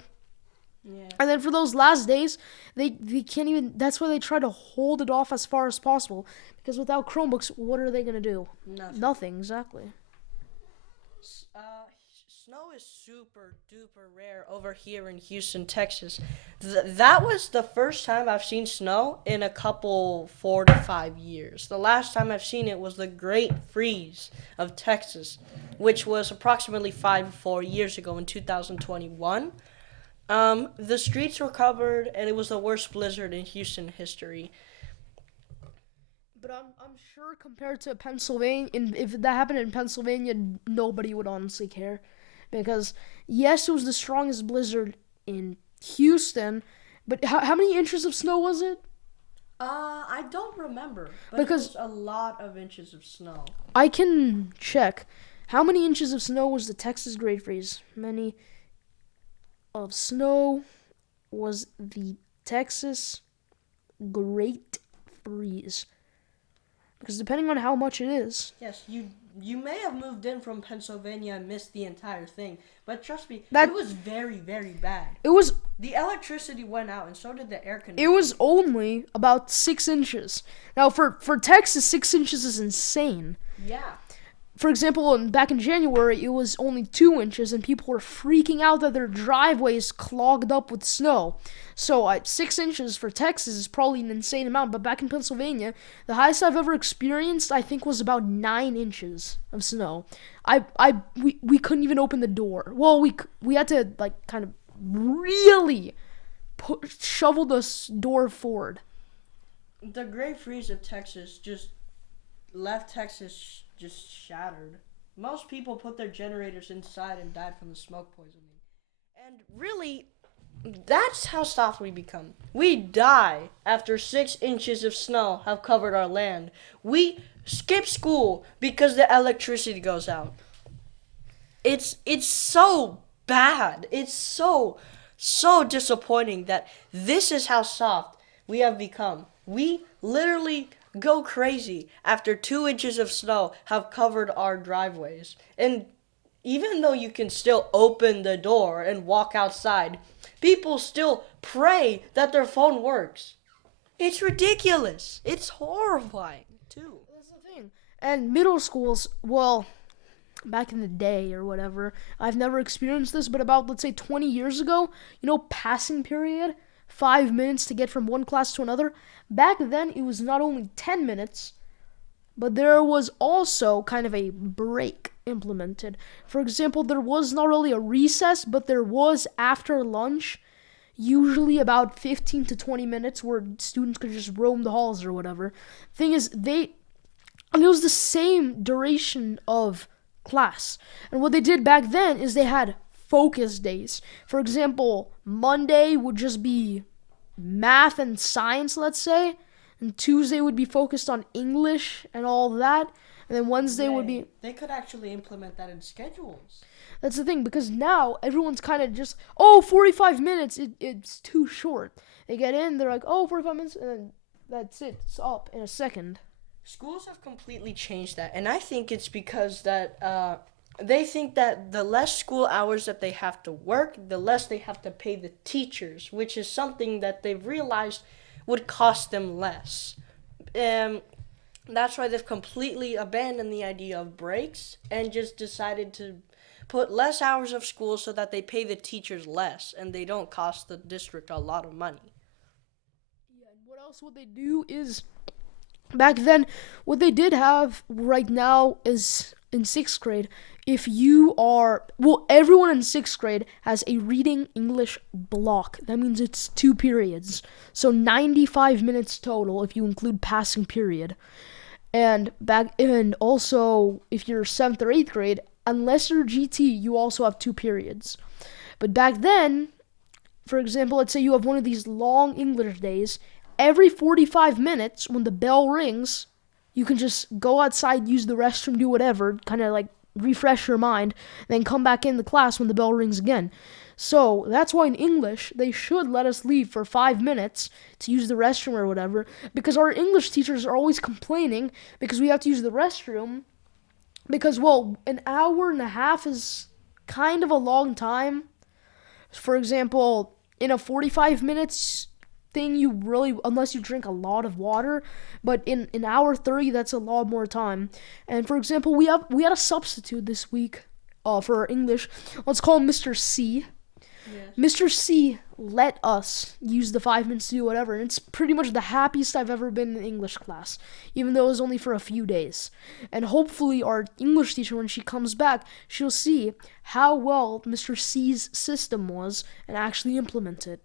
Yeah. And then for those last days, they can't even, that's why they try to hold it off as far as possible. Because without Chromebooks, what are they going to do? Nothing, exactly. Snow is super duper rare over here in Houston, Texas. That was the first time I've seen snow in a couple 4 to 5 years. The last time I've seen it was the Great Freeze of Texas, which was approximately 4 years ago in 2021. The streets were covered, and it was the worst blizzard in Houston history. But I'm sure compared to Pennsylvania, if that happened in Pennsylvania, nobody would honestly care. Because, yes, it was the strongest blizzard in Houston, but how many inches of snow was it? I don't remember, but Because it was a lot of inches of snow. I can check. How many inches of snow was the Texas Great Freeze? Many of snow was the Texas Great Freeze? Because depending on how much it is. Yes, you may have moved in from Pennsylvania and missed the entire thing, but trust me, That- it was very, very bad. It was The electricity went out, and so did the air It conditioning. was only about 6 inches. Now, for Texas, 6 inches is insane. Yeah. For example, back in January, it was only 2 inches, and people were freaking out that their driveways clogged up with snow. So 6 inches for Texas is probably an insane amount. But back in Pennsylvania, the highest I've ever experienced, I think, was about 9 inches of snow. We couldn't even open the door. Well, we had to kind of really shovel the door forward. The Great Freeze of Texas just left Texas just shattered. Most people put their generators inside and died from the smoke poisoning. And really, That's how soft we become. We die after 6 inches of snow have covered our land. We skip school because the electricity goes out. It's so bad. It's so disappointing that this is how soft we have become. We literally go crazy after 2 inches of snow have covered our driveways. And even though you can still open the door and walk outside, people still pray that their phone works. It's ridiculous. It's horrifying, too. That's the thing. And middle schools, well, back in the day or whatever, I've never experienced this, but about, let's say, 20 years ago, passing period, 5 minutes to get from one class to another. Back then, it was not only 10 minutes, but there was also kind of a break implemented. For example, there was not really a recess, but there was after lunch, usually about 15 to 20 minutes where students could just roam the halls or whatever. Thing is, it was the same duration of class. And what they did back then is they had focus days. For example, Monday would just be math and science, let's say, and Tuesday would be focused on English and all that, and then Wednesday would be... They could actually implement that in schedules. That's the thing, because now everyone's kind of just, 45 minutes, it's too short. They get in, they're like, 45 minutes, and then that's it. It's up in a second. Schools have completely changed that, and I think it's because that they think that the less school hours that they have to work, the less they have to pay the teachers, which is something that they've realized would cost them less. That's why they've completely abandoned the idea of breaks and just decided to put less hours of school so that they pay the teachers less and they don't cost the district a lot of money. Yeah, and what else would they do is, back then, what they did have right now is in 6th grade, if you are, everyone in 6th grade has a reading English block. That means it's 2 periods. So 95 minutes total if you include passing period. And also, if you're 7th or 8th grade, unless you're GT, you also have 2 periods. But back then, for example, let's say you have one of these long English days, every 45 minutes when the bell rings, you can just go outside, use the restroom, do whatever, kind of like refresh your mind, then come back in the class when the bell rings again. So that's why in English, they should let us leave for 5 minutes to use the restroom or whatever, because our English teachers are always complaining because we have to use the restroom, because, an hour and a half is kind of a long time. For example, in a 45 minutes thing, you really, unless you drink a lot of water, but in an hour 30, that's a lot more time. And for example, we had a substitute this week for our English. Let's call him Mr. C. Yes. Mr. C let us use the 5 minutes to do whatever, and it's pretty much the happiest I've ever been in English class, even though it was only for a few days. And hopefully our English teacher, when she comes back, she'll see how well Mr. C's system was and actually implement it.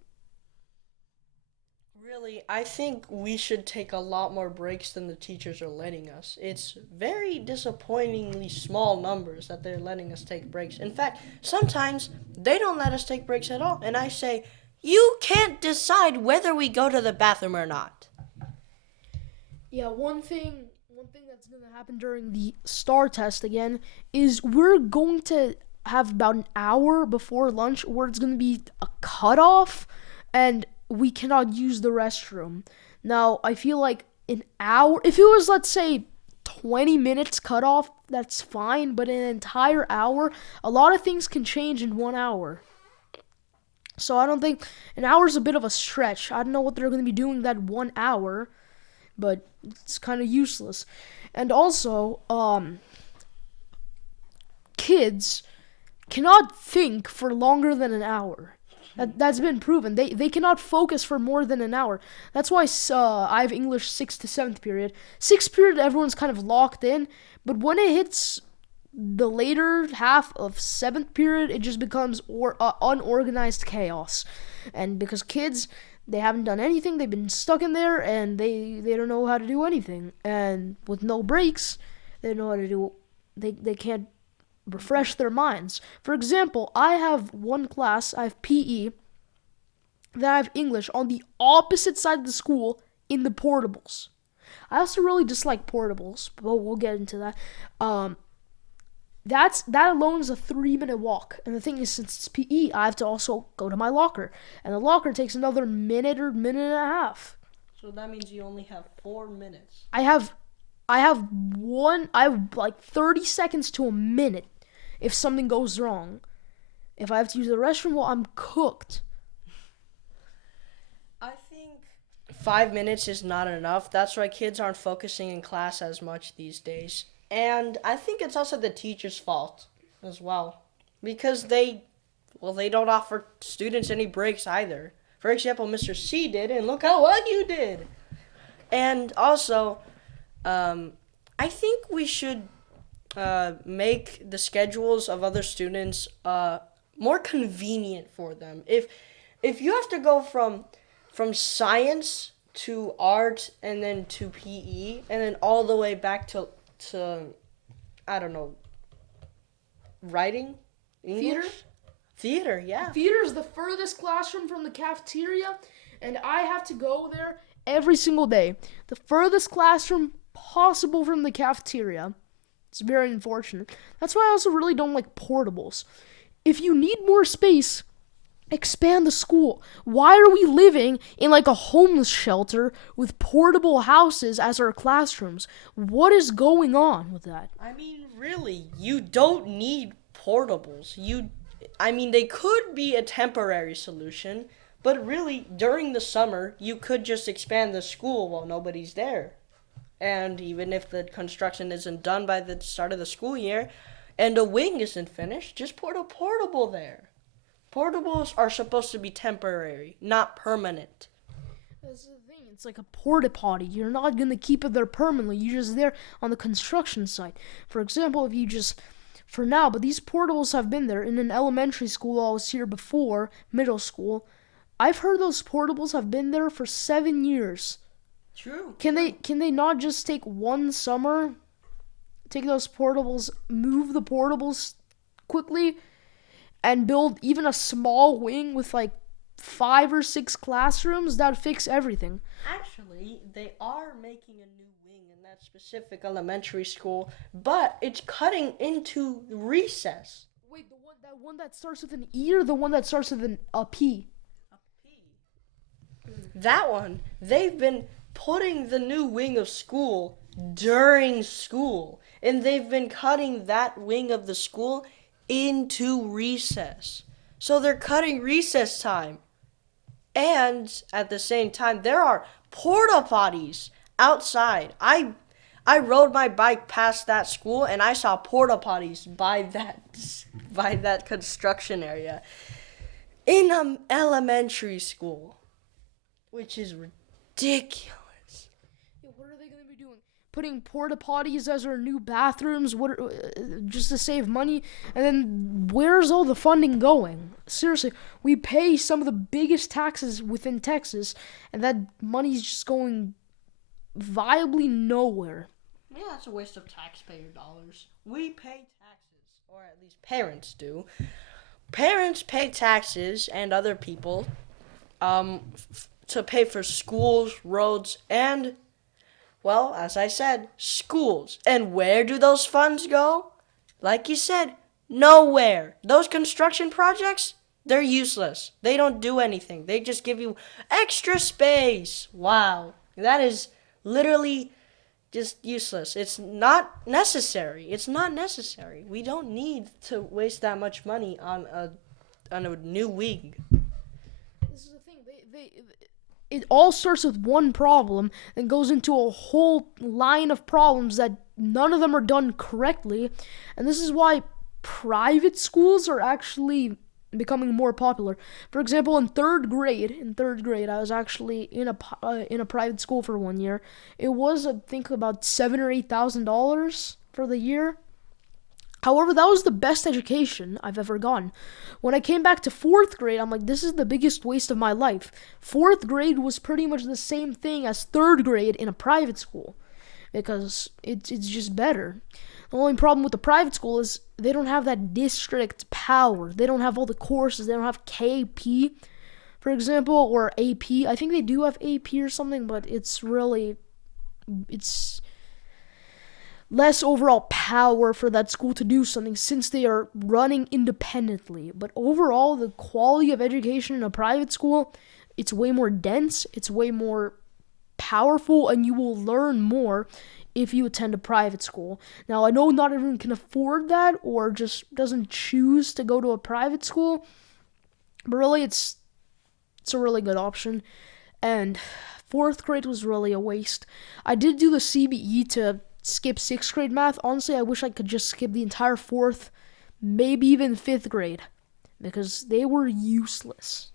Really, I think we should take a lot more breaks than the teachers are letting us. It's very disappointingly small numbers that they're letting us take breaks. In fact, sometimes they don't let us take breaks at all. And I say, you can't decide whether we go to the bathroom or not. Yeah, one thing that's going to happen during the STAR test again is we're going to have about an hour before lunch where it's going to be a cutoff, and we cannot use the restroom. Now, I feel like an hour, if it was, let's say, 20 minutes cutoff, that's fine, but an entire hour, a lot of things can change in 1 hour. So I don't think, an hour is a bit of a stretch. I don't know what they're going to be doing that 1 hour, but it's kind of useless. And also, kids cannot think for longer than an hour. That's been proven. They cannot focus for more than an hour. That's why I have English 6th to 7th period. 6th period, everyone's kind of locked in, but when it hits the later half of 7th period, it just becomes unorganized chaos. And because kids, they haven't done anything, they've been stuck in there, and they don't know how to do anything. And with no breaks, they don't know how to do. They can't refresh their minds. For example, I have one class, I have PE, then I have English on the opposite side of the school in the portables. I also really dislike portables, but we'll get into that. That alone is a 3-minute walk. And the thing is, since it's PE, I have to also go to my locker. And the locker takes another minute or minute and a half. So that means you only have 4 minutes. I have like 30 seconds to a minute if something goes wrong. If I have to use the restroom, well, I'm cooked. I think 5 minutes is not enough. That's why kids aren't focusing in class as much these days. And I think it's also the teacher's fault as well. Because they don't offer students any breaks either. For example, Mr. C did, and look how well you did. And also, I think we should make the schedules of other students more convenient for them. If you have to go from science to art and then to PE and then all the way back to I don't know, writing, English, theater, yeah. Theater is the furthest classroom from the cafeteria, and I have to go there every single day. The furthest classroom possible from the cafeteria. It's very unfortunate. That's why I also really don't like portables. If you need more space, expand the school. Why are we living in like a homeless shelter with portable houses as our classrooms? What is going on with that? I mean, really, you don't need portables. They could be a temporary solution, but really, during the summer, you could just expand the school while nobody's there. And even if the construction isn't done by the start of the school year and a wing isn't finished, just put a portable there. Portables are supposed to be temporary, not permanent. That's the thing. It's like a porta potty. You're not going to keep it there permanently. You're just there on the construction site. For example, if you just, for now, but these portables have been there in an elementary school I was here before, middle school. I've heard those portables have been there for 7 years. True. Can they not just take one summer, take those portables, move the portables quickly, and build even a small wing with like 5 or 6 classrooms? That'd fix everything. Actually, they are making a new wing in that specific elementary school, but it's cutting into recess. Wait, that one that starts with an E or the one that starts with a P? A P. That one, they've been putting the new wing of school during school, and they've been cutting that wing of the school into recess. So they're cutting recess time. And at the same time, there are porta potties outside. I rode my bike past that school and I saw porta potties by that construction area in an elementary school, which is ridiculous. What are they going to be doing? Putting porta potties as our new bathrooms, just to save money? And then where's all the funding going? Seriously, we pay some of the biggest taxes within Texas, and that money's just going viably nowhere. Yeah, that's a waste of taxpayer dollars. We pay taxes, or at least parents do. Parents pay taxes and other people to pay for schools, roads, and, well, as I said, schools. And where do those funds go? Like you said, nowhere. Those construction projects, they're useless. They don't do anything. They just give you extra space. Wow. That is literally just useless. It's not necessary. It's not necessary. We don't need to waste that much money on a new wing. This is the thing. It all starts with one problem and goes into a whole line of problems that none of them are done correctly. And this is why private schools are actually becoming more popular. For example, in third grade, I was actually in a private school for 1 year. It was, I think, about $7,000 or $8,000 for the year. However, that was the best education I've ever gotten. When I came back to fourth grade, I'm like, this is the biggest waste of my life. Fourth grade was pretty much the same thing as third grade in a private school, because it's just better. The only problem with the private school is they don't have that district power. They don't have all the courses. They don't have KP. for example, or AP. I think they do have AP or something, but it's less overall power for that school to do something since they are running independently. But overall, the quality of education in a private school, it's way more dense, it's way more powerful, and you will learn more if you attend a private school. Now, I know not everyone can afford that or just doesn't choose to go to a private school, but really it's a really good option. And fourth grade was really a waste. I did do the CBE to skip sixth grade math. Honestly, I wish I could just skip the entire fourth, maybe even fifth grade, because they were useless.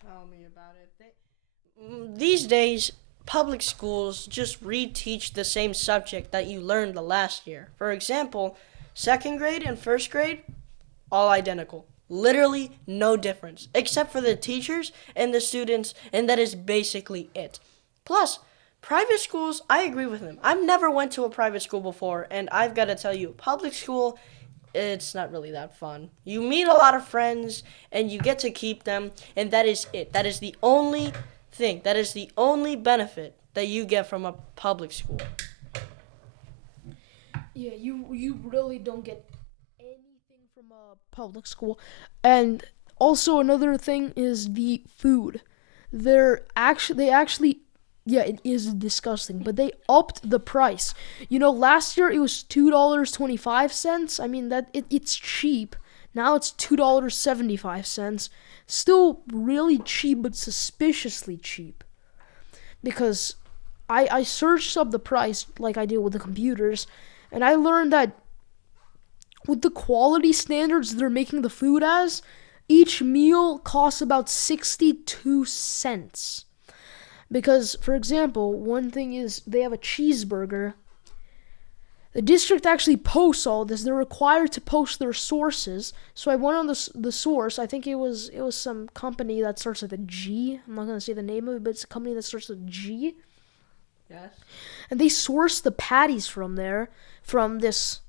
Tell me about it. These days, public schools just reteach the same subject that you learned the last year. For example, second grade and first grade, all identical. Literally no difference, except for the teachers and the students, and that is basically it. Plus, private schools, I agree with him. I've never went to a private school before, and I've got to tell you, public school, it's not really that fun. You meet a lot of friends, and you get to keep them, and that is it. That is the only thing. That is the only benefit that you get from a public school. Yeah, you really don't get anything from a public school. And also another thing is the food. They actually yeah, it is disgusting, but they upped the price. Last year it was $2.25. I mean it's cheap. Now it's $2.75. Still really cheap, but suspiciously cheap. Because I searched up the price like I did with the computers, and I learned that with the quality standards they're making the food as, each meal costs about 62 cents. Because, for example, one thing is they have a cheeseburger. The district actually posts all this. They're required to post their sources. So I went on the source. I think it was some company that starts with a G. I'm not going to say the name of it, but it's a company that starts with a G. Yes. And they source the patties from there, from this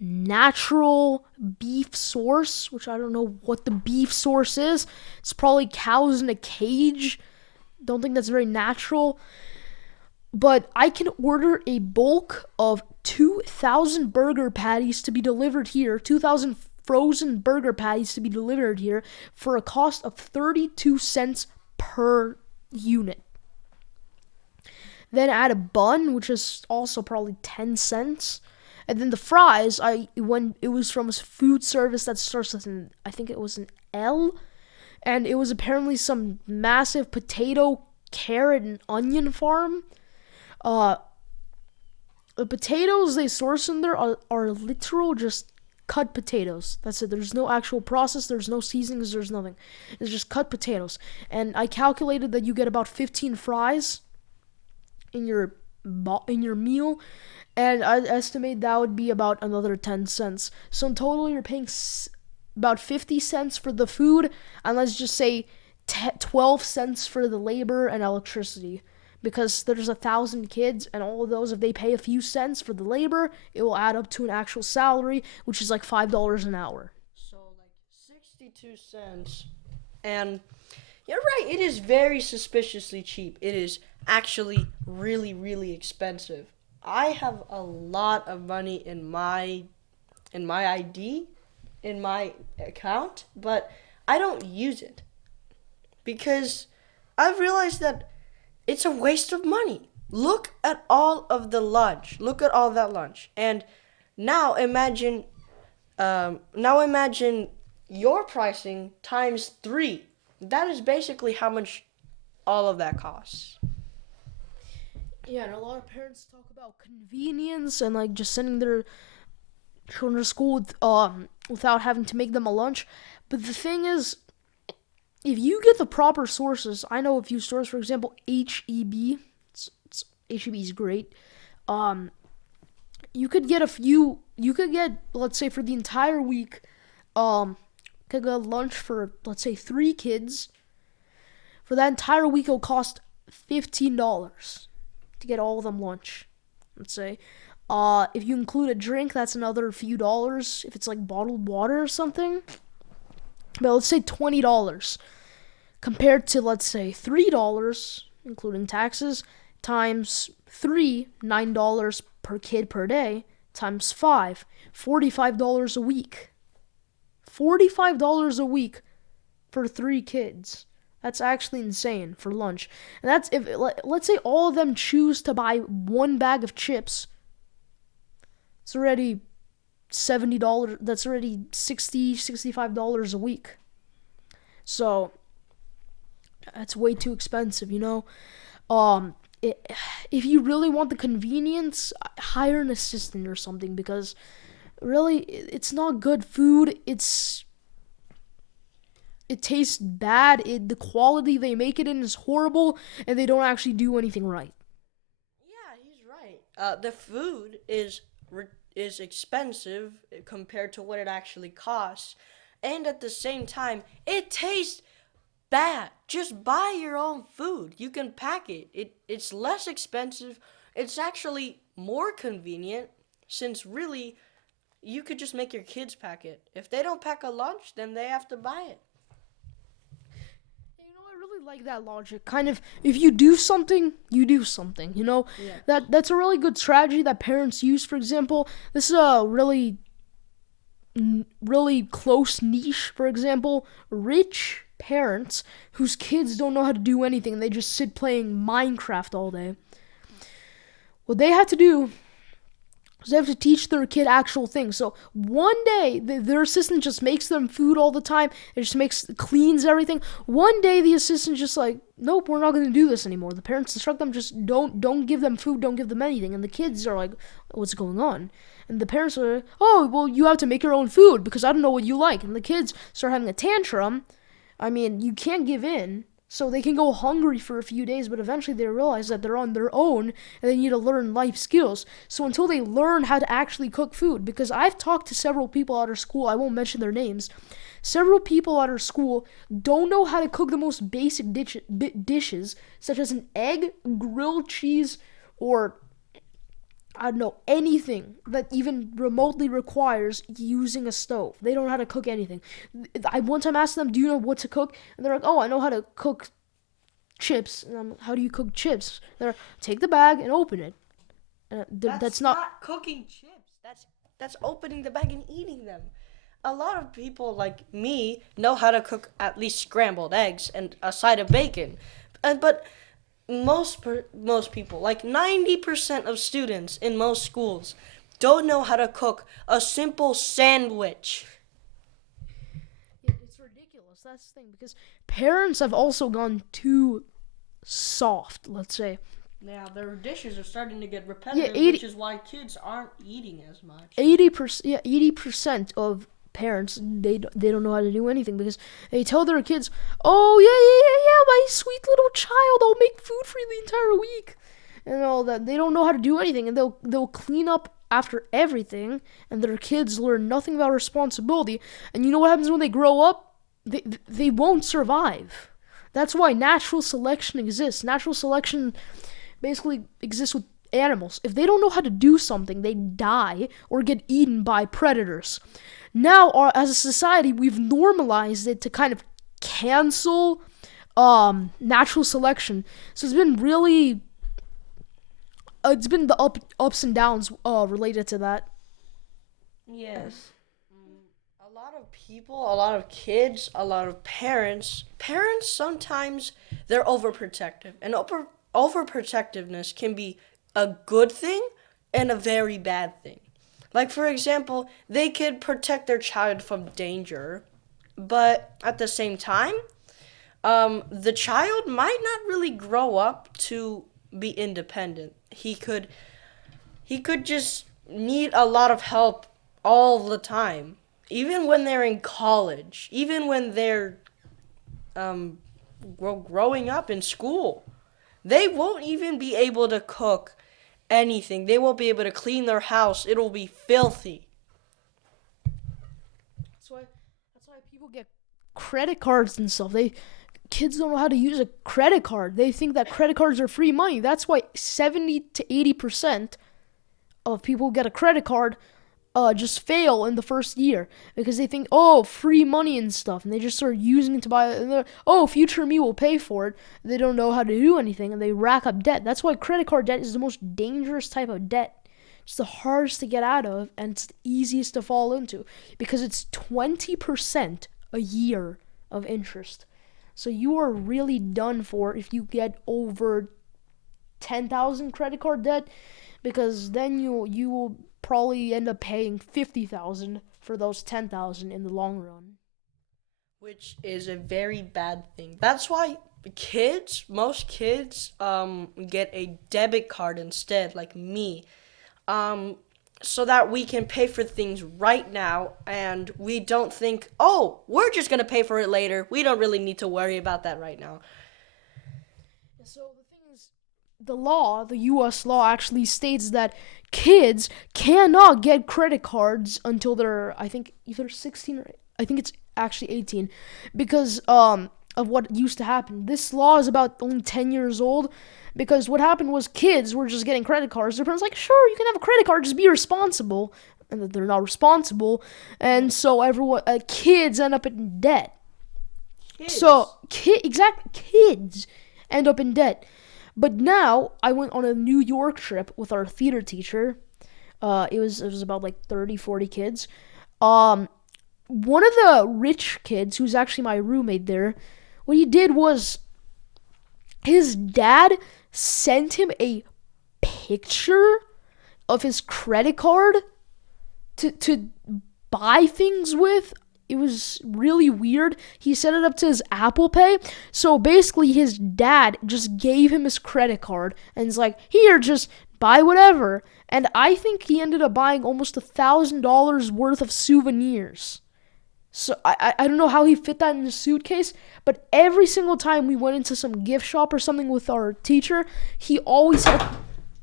natural beef source, which I don't know what the beef source is. It's probably cows in a cage. Don't think that's very natural. But I can order a bulk of 2,000 burger patties to be delivered here, 2,000 frozen burger patties to be delivered here for a cost of 32 cents per unit. Then add a bun, which is also probably 10 cents. And then the fries, when it was from a food service that starts with I think it was an L, and it was apparently some massive potato, carrot, and onion farm. The potatoes they source in there are literal just cut potatoes. That's it. There's no actual process. There's no seasonings. There's nothing. It's just cut potatoes. And I calculated that you get about 15 fries in your meal, and I estimate that would be about another 10 cents. So in total, you're paying about 50 cents for the food, and let's just say 12 cents for the labor and electricity. Because there's 1,000 kids, and all of those, if they pay a few cents for the labor, it will add up to an actual salary, which is like $5 an hour. So, like 62 cents. And you're right, it is very suspiciously cheap. It is actually really, really expensive. I have a lot of money in my ID, in my account, but I don't use it. Because I've realized that it's a waste of money. Look at all of the lunch. Look at all that lunch. And now imagine your pricing times 3. That is basically how much all of that costs. Yeah, and a lot of parents talk about convenience and like just sending their children to school without having to make them a lunch. But the thing is, if you get the proper sources, I know a few stores, for example, HEB. HEB is great. You could get, let's say, for the entire week, could get lunch for, let's say, 3 kids. For that entire week, it'll cost $15 to get all of them lunch, let's say. If you include a drink, that's another few dollars, if it's like bottled water or something. But let's say $20. compared to, let's say, $3, including taxes, times 3, $9 per kid per day, times 5, $45 a week. $45 a week for 3 kids. That's actually insane for lunch. And that's if, let's say all of them choose to buy one bag of chips. It's already $70. That's already $65 a week. So that's way too expensive, you know. If you really want the convenience, hire an assistant or something, because really it's not good food. It tastes bad. The quality they make it in is horrible, and they don't actually do anything right. Yeah, he's right. The food is expensive compared to what it actually costs, and at the same time, it tastes bad. Just buy your own food. You can pack it. It's less expensive. It's actually more convenient, since really you could just make your kids pack it. If they don't pack a lunch, then they have to buy it. I really like that logic. Kind of, if you do something, you do something. Yeah. That's a really good strategy that parents use. For example, this is a really close niche. For example, rich parents whose kids don't know how to do anything. They just sit playing Minecraft all day. What they have to do is they have to teach their kid actual things. So one day, their assistant just makes them food all the time. It just cleans everything. One day, the assistant just like, nope, we're not going to do this anymore. The parents instruct them, just don't give them food, don't give them anything. And the kids are like, what's going on? And the parents are like, oh, well, you have to make your own food because I don't know what you like. And the kids start having a tantrum. I mean, you can't give in. So they can go hungry for a few days, but eventually they realize that they're on their own and they need to learn life skills. So until they learn how to actually cook food, because I've talked to several people at our school, I won't mention their names, several people at our school don't know how to cook the most basic dishes, such as an egg, grilled cheese, or I don't know, anything that even remotely requires using a stove. They don't know how to cook anything. I one time asked them, do you know what to cook? And they're like, oh, I know how to cook chips. And I'm like, how do you cook chips? They're like, take the bag and open it. That's not cooking chips. That's opening the bag and eating them. A lot of people like me know how to cook at least scrambled eggs and a side of bacon. But most people, like 90% of students in most schools, don't know how to cook a simple sandwich. It's ridiculous. That's the thing, because parents have also gone too soft, let's say. Yeah, their dishes are starting to get repetitive, which is why kids aren't eating as much. 80% of parents, they don't know how to do anything, because they tell their kids, oh yeah, my sweet little child, I'll make food for you the entire week and all that. They don't know how to do anything, and they'll clean up after everything, and their kids learn nothing about responsibility. And you know what happens when they grow up? They won't survive. That's why natural selection exists. Natural selection basically exists with animals. If they don't know how to do something, they die or get eaten by predators. Now, as a society, we've normalized it to kind of cancel natural selection. So it's been the ups and downs related to that. Yes. A lot of people, a lot of kids, a lot of parents sometimes they're overprotective. And overprotectiveness can be a good thing and a very bad thing. Like, for example, they could protect their child from danger, but at the same time, the child might not really grow up to be independent. He could just need a lot of help all the time, even when they're in college, even when they're growing up in school. They won't even be able to cook anything. They won't be able to clean their house. It'll be filthy. That's why people get credit cards and stuff. Kids don't know how to use a credit card. They think that credit cards are free money. That's why 70 to 80% of people who get a credit card just fail in the first year because they think, oh, free money and stuff, and they just start using it to buy. And oh, future me will pay for it. They don't know how to do anything, and they rack up debt. That's why credit card debt is the most dangerous type of debt. It's the hardest to get out of, and it's the easiest to fall into because it's 20% a year of interest. So you are really done for if you get over 10,000 credit card debt, because then you will probably end up paying 50,000 for those 10,000 in the long run. Which is a very bad thing. That's why most kids, get a debit card instead, like me, so that we can pay for things right now, and we don't think, oh, we're just gonna pay for it later. We don't really need to worry about that right now. So the thing is, the U.S. law actually states that kids cannot get credit cards until they're, I think, either 16 or I think it's actually 18, because of what used to happen. This law is about only 10 years old, because what happened was kids were just getting credit cards. Their parents were like, sure, you can have a credit card, just be responsible, and that they're not responsible, and so kids end up in debt. Kids. So kids end up in debt. But now I went on a New York trip with our theater teacher. It was about like 30, 40 kids. One of the rich kids, who's actually my roommate there, what he did was his dad sent him a picture of his credit card to buy things with. It was really weird. He set it up to his Apple Pay. So basically his dad just gave him his credit card and is like, here, just buy whatever. And I think he ended up buying almost $1,000 worth of souvenirs. So I don't know how he fit that in his suitcase, but every single time we went into some gift shop or something with our teacher, he always had...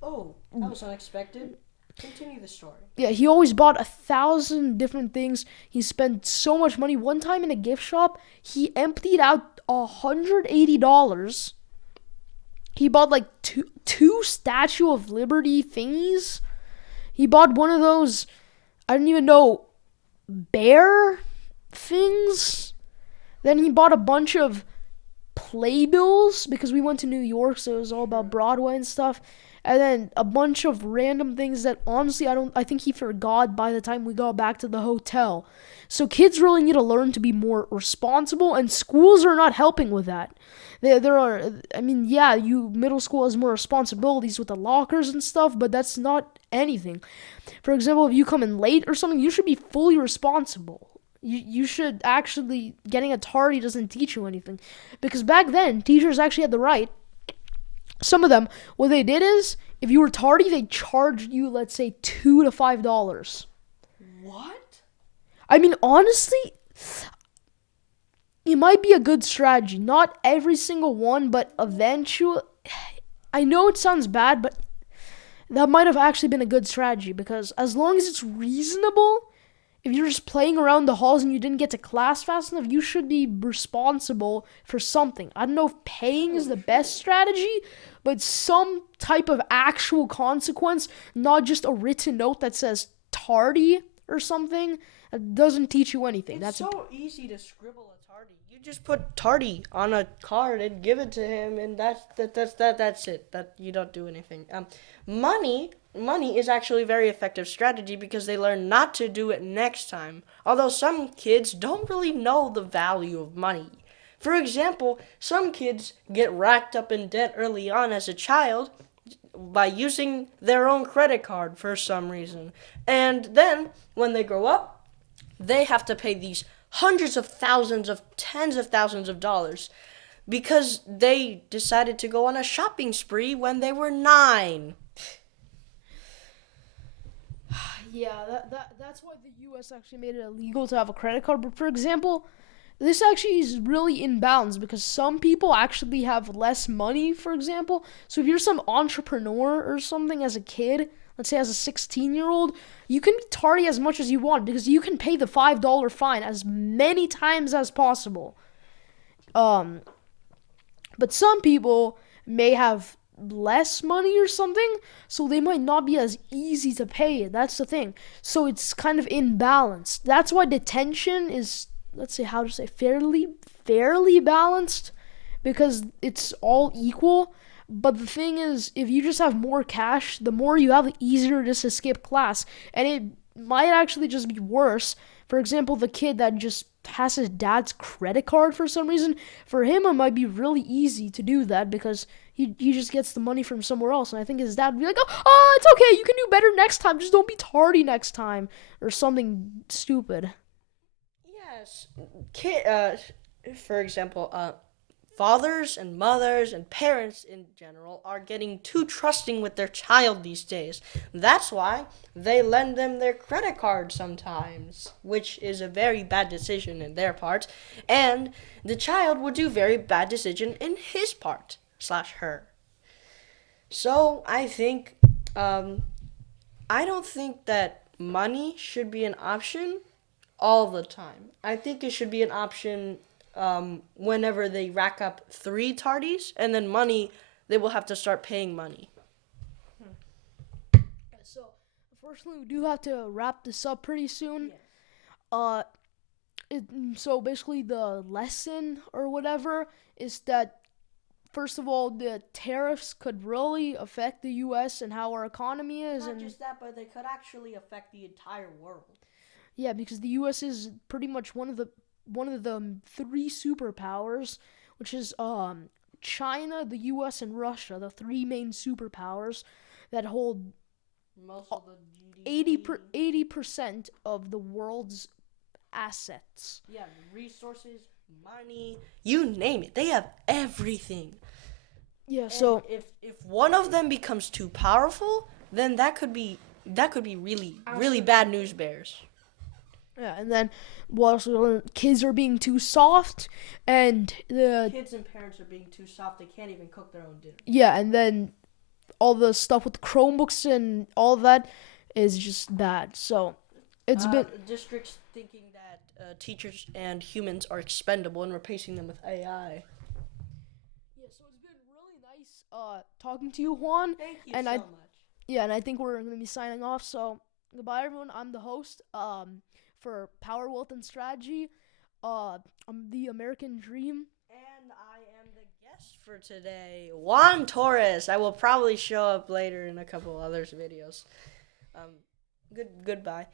Oh, that was unexpected. Continue the story. Yeah, he always bought 1,000 different things. He spent so much money. One time in a gift shop, he emptied out $180. He bought like two Statue of Liberty thingies. He bought one of those, I don't even know, bear things. Then he bought a bunch of playbills because we went to New York, so it was all about Broadway and stuff. And then a bunch of random things that honestly I think he forgot by the time we got back to the hotel. So kids really need to learn to be more responsible, and schools are not helping with that. Middle school has more responsibilities with the lockers and stuff, but that's not anything. For example, if you come in late or something, you should be fully responsible. You should actually, getting a tardy doesn't teach you anything. Because back then, teachers actually had the right. Some of them, what they did is, if you were tardy, they charged you, let's say, $2 to $5. What? I mean, honestly, it might be a good strategy. Not every single one, but eventually, I know it sounds bad, but that might have actually been a good strategy, because as long as it's reasonable, if you're just playing around the halls and you didn't get to class fast enough, you should be responsible for something. I don't know if paying is the best strategy, but some type of actual consequence, not just a written note that says tardy or something, that doesn't teach you anything. It's so easy to scribble a tardy. You just put tardy on a card and give it to him, and that's it. That you don't do anything. Money is actually a very effective strategy because they learn not to do it next time. Although some kids don't really know the value of money. For example, some kids get racked up in debt early on as a child by using their own credit card for some reason. And then, when they grow up, they have to pay these hundreds of thousands of tens of thousands of dollars because they decided to go on a shopping spree when they were 9. Yeah, that's why the U.S. actually made it illegal to have a credit card. But for example, this actually is really in bounds because some people actually have less money, for example. So if you're some entrepreneur or something as a kid, let's say as a 16-year-old, you can be tardy as much as you want because you can pay the $5 fine as many times as possible. But some people may have less money or something, so they might not be as easy to pay. That's the thing. So it's kind of imbalanced. That's why detention is, let's say, how to say, fairly balanced, because it's all equal. But the thing is, if you just have more cash, the more you have, the easier it is to skip class. And it might actually just be worse. For example, the kid that just has his dad's credit card for some reason, for him it might be really easy to do that because he just gets the money from somewhere else. And I think his dad would be like, oh, it's okay, you can do better next time. Just don't be tardy next time. Or something stupid. Yes, for example, fathers and mothers and parents in general are getting too trusting with their child these days. That's why they lend them their credit card sometimes, which is a very bad decision in their part, and the child would do very bad decision in his part slash her. So I don't think that money should be an option all the time. I think it should be an option whenever they rack up 3 tardies, and then money, they will have to start paying money. So, unfortunately, we do have to wrap this up pretty soon. Yes. Uh, so basically, the lesson or whatever is that, first of all, the tariffs could really affect the U.S. and how our economy is, Not and just that, but they could actually affect the entire world. yeah, because the U.S. is pretty much one of the 3 superpowers, which is China, the U.S., and Russia, the 3 main superpowers that hold Most of the GDP. 80% of the world's assets. Yeah, resources, money, you name it. They have everything. Yeah, And so if one of them becomes too powerful, then that could be really bad news bears. yeah, and then kids are being too soft, and Kids and parents are being too soft. They can't even cook their own dinner. yeah, and then all the stuff with Chromebooks and all that is just bad. So it's been Districts thinking that teachers and humans are expendable and replacing them with AI. yeah. So it's been really nice talking to you, Juan. Thank you And so I much. Yeah, and I think we're gonna be signing off. So goodbye, everyone. I'm the host for Power, Wealth, and Strategy. I'm the American Dream. And I am the guest for today, Juan Torres. I will probably show up later in a couple others videos. Goodbye.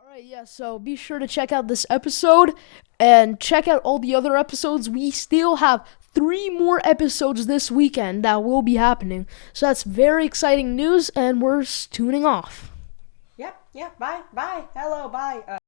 All right, yeah. So be sure to check out this episode and check out all the other episodes. We still have 3 more episodes this weekend that will be happening. So that's very exciting news, and we're tuning off. Yep. Bye. Hello. Bye.